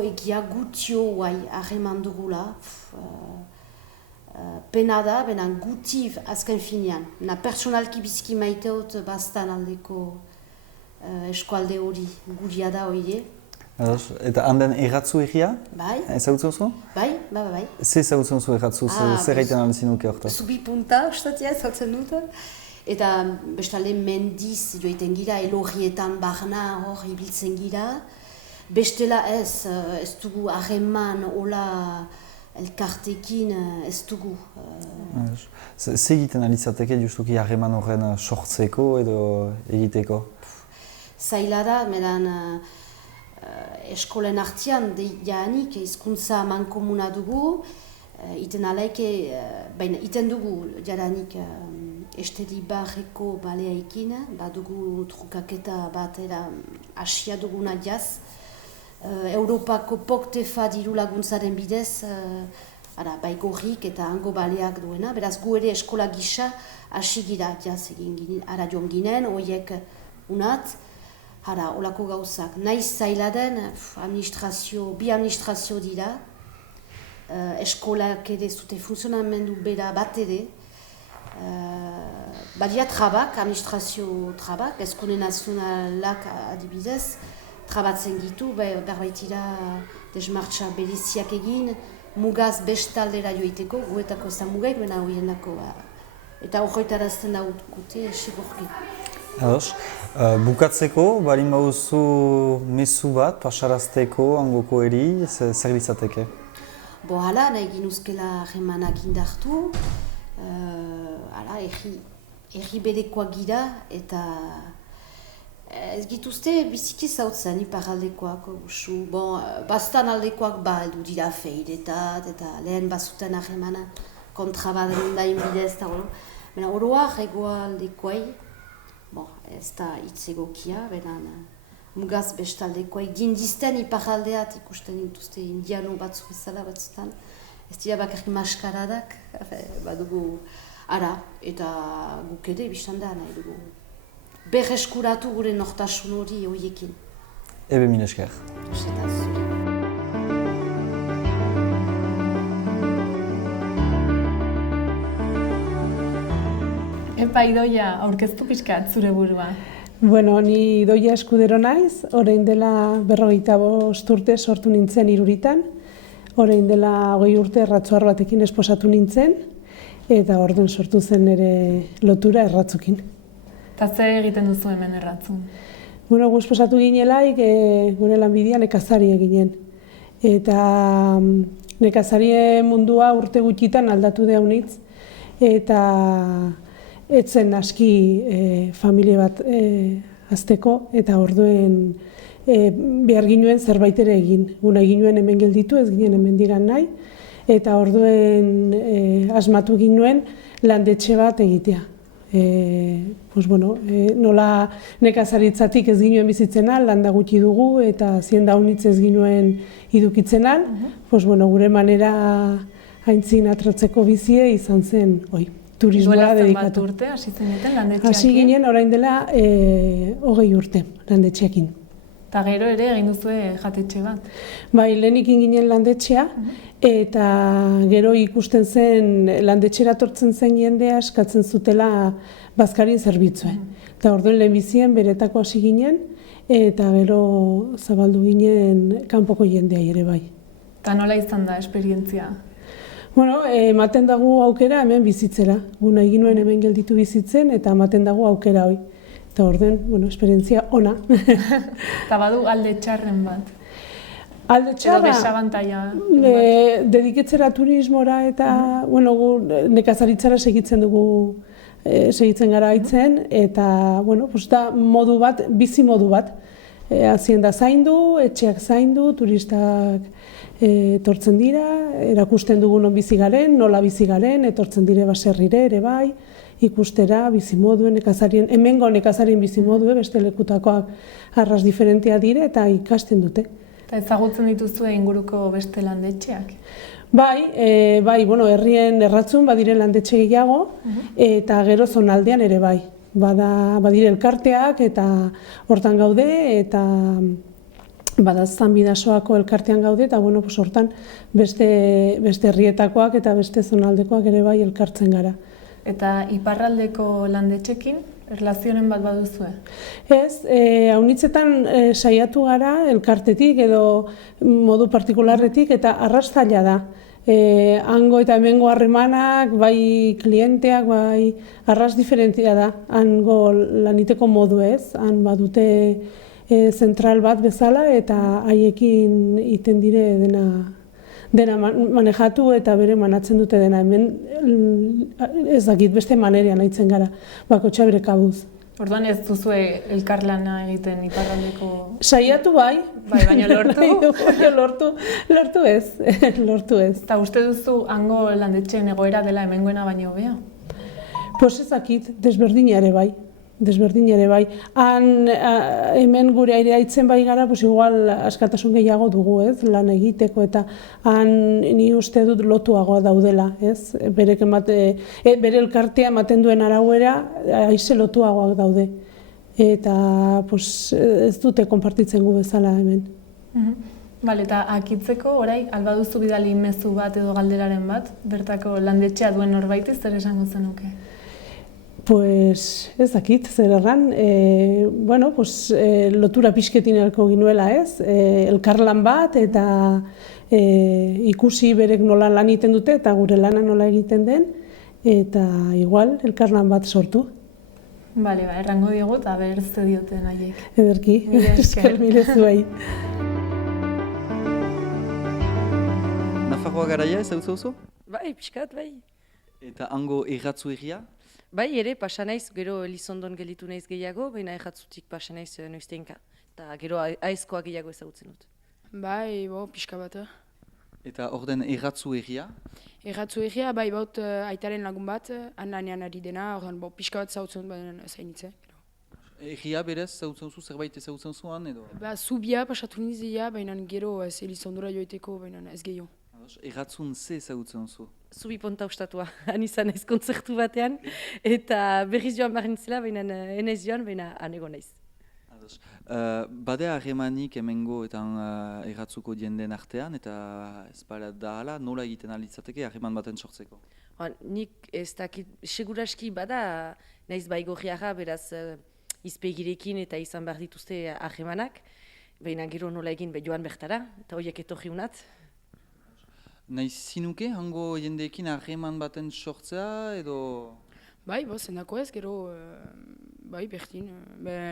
egia gutio guai ahreman dugula, pena da, benen guti azken finean. Na personalki biziki maiteot bastan aldeko eskualde hori, guria da hori. Eta handen erratzu egia? Bai. Ezagutzen zu? Bai. Ze ezagutzen zu erratzu, zer gaiten alezin nuke horta? Zubi punta, ustatia ezagutzen dut. Eta bestalde mendiz joiten gira, elorrietan barna hor ibiltzen gira. Bestela ez dugu harreman hola elkartekin ez dugu. Ze egiten alizateke justuki harreman horren sortzeko edo egiteko? Zaila da, medan eskolen artean jaanik hizkuntza mankomuna dugu, iten alaike, baina iten dugu jadanik esteli barreko baleaikin, badugu trukaketa batera asia duguna jaz. Europako POCTEFA diru laguntzaren bidez, baigorrik eta hango baleak duena, beraz gu ere eskola gisa hasi gira jaz egin ginen, ara joan ginen, horiek unat, hara, olako gauzak. Naiz zaila den, bi administrazio dira, eskolak ere zute funtzionamendu bera bat ere, badia trabak, administrazio trabak, Eskola Nazionalak adibidez, trabatzen gitu, berbaitira desmartxa bereziak egin, mugaz bestaldera joiteko, guetako ez da mugaik, bena horienako, eta horretarazten daukute, sigurki. Ados, bukatzeko, barin baduzu mezu bat, pasarazteko, hangoko eri, zer litzateke? Hala, nahi ginuzkela harremanak indartu, erri berekoak gira, eta ez gituzte biziki zautzen iparaldekoak, bastan aldekoak heldu dira feiretat, eta lehen bazuten harremana kontrabaden dain bidez, eta oroak egoaldekoai, ez da hitz egokia, beran mugaz bestaldekoai gindizten iparaldeat ikusten dituzte indiano batzuk ezala batzutan, ez dira bakarrik maskaradak, badugu ara, eta guk ere biztan da nahi dugu. Berreskuratu gure nortasun hori horiekin. Ebe mil esker. Epa, Idoia, aurkeztu pixkat zure burua. Bueno, ni Idoia Eskudero naiz, orain dela 45 urte sortu nintzen Iruritan, orain dela 20 urte erratzuar batekin esposatu nintzen, eta orduan sortu zen ere lotura erratzukin. Eta ze egiten duzu hemen erratzun? Bueno, gu esposatu ginelaik, gure lanbidea nekazari eginen. Eta nekazari mundua urte gutxitan aldatu da honitz, eta etzen aski familia bat azteko, eta orduen behar ginuen zerbait ere egin. Guna ginuen hemen gelditu, ez ginen hemen digan nahi, eta orduen asmatu ginuen landetxe bat egitea. Nola nekazaritzatik ez ginuen bizitzena, landa gutxi dugu eta zienda honitz ez ginuen idukitzena, gure manera haintzin atratzeko bizie izan zen turismoa dedikatu. Duela zenbat urte hasi zineten landetxeakin? Hasi ginen orain dela 20 urte landetxeakin. Eta gero ere egin duzue jatetxe bat? Bai, lehenik ginen landetxea, eta gero ikusten zen landetxera tortzen zen jendea eskatzen zutela bazkarien zerbitzue. Eta orduan lehenbizien beretako hasi ginen, eta gero zabaldu ginen kanpoko jendea ere bai. Eta nola izan da esperientzia? Bueno, ematen dago aukera hemen bizitzera. Gu nahi ginuen hemen gelditu bizitzen, eta ematen dago aukera hoi. Eta orduan, esperientzia ona. Eta badu alde txarren bat? Alde txarra? Edo desabantaia? Dediketzera turismora eta gu nekazaritzara segitzen gara haitzen, eta da modu bat, bizi modu bat. Hazienda zaindu, etxeak zaindu, turistak etortzen dira, erakusten dugu non bizi garen, nola bizi garen, etortzen dire baserrire ere bai, ikustera, bizimoduen, hemengo nekazarien bizimodue, beste lekutakoak arras diferentea dire eta ikasten dute. Eta ezagutzen dituzue inguruko beste landetxeak? Bai, herrien erratzun badire landetxe gehiago, eta gero zonaldean ere bai. Badire elkarteak eta hortan gaude, eta Zan Bidasoako elkartean gaude, eta hortan beste herrietakoak eta beste zonaldekoak ere bai elkartzen gara. Eta iparraldeko landetxekin, erlazionen bat baduzue? Ez, haunitzetan saiatu gara elkartetik edo modu partikularretik, eta arrastaila da. Hango eta hemengo harremanak, bai klienteak, bai arras diferentzia da. Hango laniteko modu ez, han badute zentral bat bezala, eta haiekin iten dire dena manejatu eta bere manatzen dute dena. Hemen ez dakit beste manerean aitzen gara, bakotxa bere kabuz. Orduan ez duzue elkarlana egiten iparraldeko... Saiatu bai. Baina lortu? Lortu ez. Eta uste duzu hango landetxeen egoera dela hemengoena baino hobea? Pues ez dakit, desberdina ere bai. Hemen gure airea itzen bai gara, igual askatasun gehiago dugu, lan egiteko, eta ni uste dut lotuagoa daudela, bere elkartea ematen duen arauera, aize lotuagoak daude. Eta ez dute konpartitzen gu bezala hemen. Eta akitzeko, orai, albaduzu bidali mezu bat edo galderaren bat, bertako landetxea duen norbaiti, zer esango zenuke? Ez dakit, zer erran, lotura pixketin elko ginuela ez, elkarlan bat eta ikusi berek nola lan egiten dute eta gure lana nola egiten den, eta igual elkarlan bat sortu. Bale, errango diogu eta berze dioten haiek. Ederki, esker mile zuei. Nafarroa garaia ez hau zauzu? Bai, pixkat, bai. Eta hango erratzu egia? Bai, ere, pasa naiz, gero Elizondon gelitu naiz gehiago, baina erratzutik pasa naiz noiztenka. Eta gero aizkoa gehiago ezagutzen dut. Bai, pixka bat. Eta orden erratzu egia? Erratzu egia, bai, baut aitaren lagun bat, lanean ari dena, orden pixka bat ezagutzen dut zainitze. Egia berez, ezagutzen zu, zerbait ezagutzen zuan edo? Zubia pasatu nizia, baina gero ez Elizondora joiteko, baina ez gehiago. Erratzun ze ezagutzen zu? Zubi ponta ustatua, han izan naiz kontzertu batean, eta berriz joan behar nintzela, baina enaiz joan, baina anego naiz. Badea harremanik hemengo eta erratzuko jendeen artean, eta ez bada da hala, nola egiten alitzateke harreman baten sortzeko? Nik ez dakit, seguraski bada naiz baigorriara, beraz izpegirekin eta izan behar dituzte harremanak, baina gero nola egin joan bertara, eta horiek etorri unat. Naiz zinuke, hango jendeekin harreman baten sortzea edo? Bai, zendako ez, gero, bai, berdin.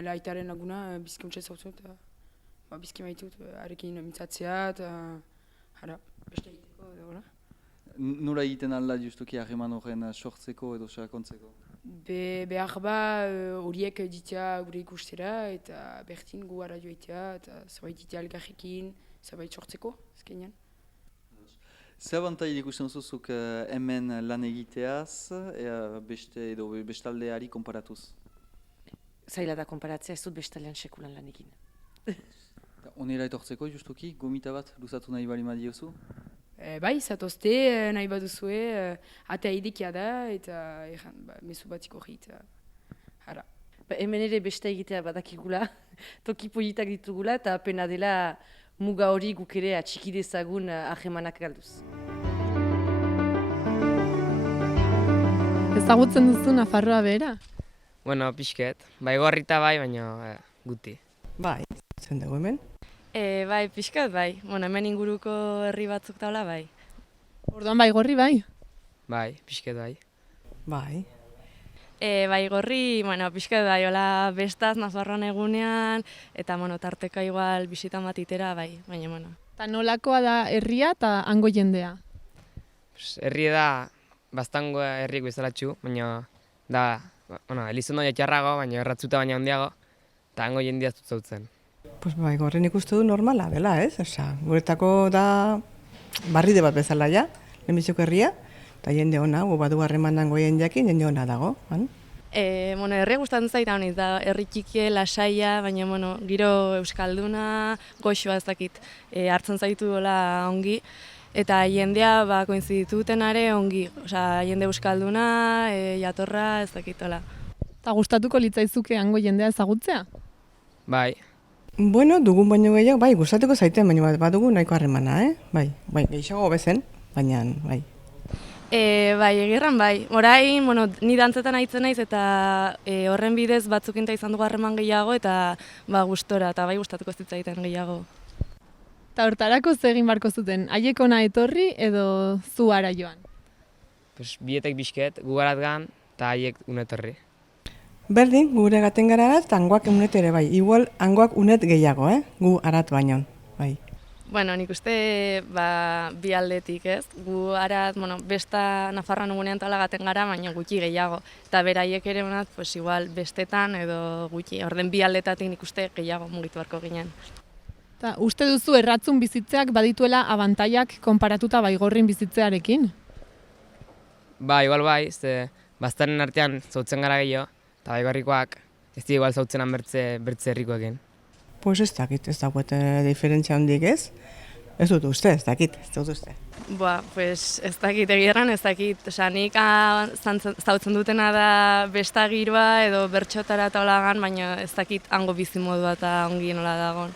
Aitaren laguna bizkuntza zautzen, eta bizki maitut, arekin mintzatzea, eta beste egiteko, edo, Nola egiten alda justuki harreman horren sortzeko edo sakontzeko? Behar horiek ditea gure ikustera, eta berdin gu ara joitea, eta zabait ditea elgarrekin, zabait sortzeko, ezkenean. Zer abantai ikusten zuzuk hemen lan egiteaz, bestaldeari konparatuz? Zaila da konparatzea, ez dut bestaldean sekulan lan egin. Onera etortzeko justuki, gomita bat luzatu nahi bali madiozu? Bai, zatozte nahi bat duzue, atea idekia da, eta mezu batiko hori, eta hemen ere beste egitea badakigula, toki politak ditugula, eta pena dela muga hori guk ere atxiki dezagun harremanak galduz. Ezagutzen duzu Nafarroa bera? Bueno, pixket. Baigorrita bai, baina guti. Bai, zen dugu hemen? Bai, pixkat bai. Bueno, hemen inguruko herri batzuk taula bai. Orduan Baigorri bai? Bai, pixket bai. Bai. Baigorri, bueno, pixkat bai, hola bestaz, Nafarroan egunean, eta, bueno, tarteka igual bisitan bat itera, bai, baina, bueno. Eta nolakoa da herria eta hango jendea? Herria da, bastango herrieko izalatxu, baina, da, bueno, Elizondo jatxarrago, baina erratzuta baina handiago, eta hango jendea zutzautzen. Pues Baigorri nik uste du normala dela, ez? Guretako da barride bat bezala ja, lehenbiziko herria, eta jende ona, badu harremandango jendeakin, jende ona dago. Bueno, herria gustatzen zait honiz da, herri txikie, lasaia, baina, bueno, giro euskalduna, goxoa ez dakit, hartzen zaitu dola ongi, eta jendea koinzidituten are ongi, jende euskalduna, jatorra, ez dakit dola. Eta gustatuko litzaizuke hango jendea ezagutzea? Bai. Bueno, dugun baino gehiago, bai, gustatuko zaiten, baina badugu nahiko harremana, bai, gehiago bezen, baina, bai. Bai, egirran bai. Orain, bueno, ni dantzetan aitzen naiz eta horren bidez batzukinta izan dugu harreman gehiago eta gustora, eta bai gustatuko zitzaiten gehiago. Eta hortarako ze egin barko zuten, haiek ona etorri edo zu ara joan? Pues bietek bizket, gu garat gan, eta haiek unetorri. Berdin, gure gaten gara arat, eta hangoak unet ere bai. Igual, hangoak unet gehiago, gu arat baino, bai. Bueno, nik uste bi aldetik, ez? Gu arat, besta Nafarroan egunean tala gaten gara, baina gutxi gehiago. Eta beraiek ere honat, pues igual, bestetan edo gutxi. Orden bi aldetatik nik uste gehiago mugitu beharko ginen. Eta uste duzu erratzun bizitzeak badituela abantaiak konparatuta Baigorrin bizitzearekin? Ba, igual bai, baztaren artean zautzen gara gehiago, eta Baigorrikoak ez dira igual zautzenan bertze herrikoekin. Pues ez dakit, ez dagoet diferentzia handik ez. Ez dut uste, ez dakit, ez dut uste. Pues ez dakit egirran, ez dakit. Nik zautzen dutena da besta giroa edo bertxotara eta holagan, baina ez dakit hango bizimodua eta ongi nola dagoen.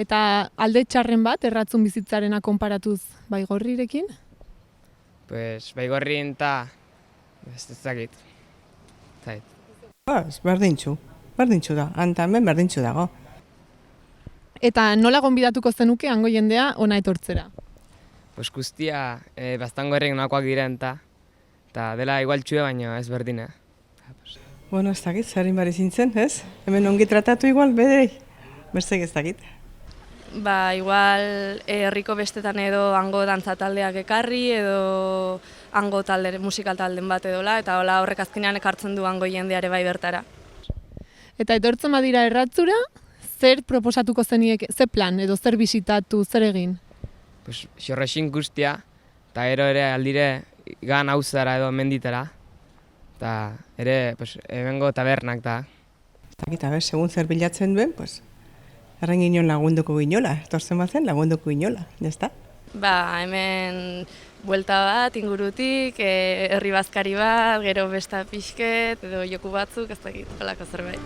Eta alde txarren bat, erratzun bizitzarena konparatuz Baigorrirekin? Pues Baigorrin eta ez dakit. Berdintxu da, hantamen berdintxu dago. Eta nola gonbidatuko zenuke hango jendea ona etortzera? Pues guztia, bastango herrik nakoak diren eta dela igual txue baina ez berdine. Bueno, ez dakit, zerin bari zintzen, ez? Hemen ongi tratatu igual, bedei, berzek ez dakit. Igual herriko bestetan edo hango dantzataldeak ekarri edo hango musikal talden bat edola, eta hola horrek azkenean ekartzen du hango jendeare bai bertara. Eta etortzen badira erratzura, zer proposatuko zeniek, ze plan edo zer bisitatu, zer egin? Pues, xorrexin guztia, eta gero ere aldire gan hauzara edo menditara. Eta ere, pues, hemengo tabernak da. Eta segun zer bilatzen duen, pues, erren ginen lagunduko ginola, etortzen bazen lagunduko ginola, jazta? Hemen buelta bat, ingurutik, herri bazkari bat, gero besta pixket, edo joku batzuk, ez dakit, holako zerbait.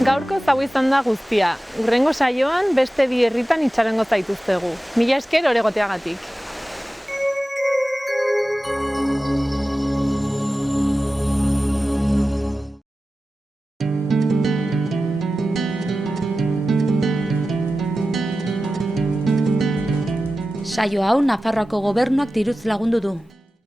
Gaurko hau izan da guztia. Hurrengo saioan beste bi herritan itxarongo zaituztegu. Mila esker oregoteagatik. Saio hau Nafarroako Gobernuak diruz lagundu du.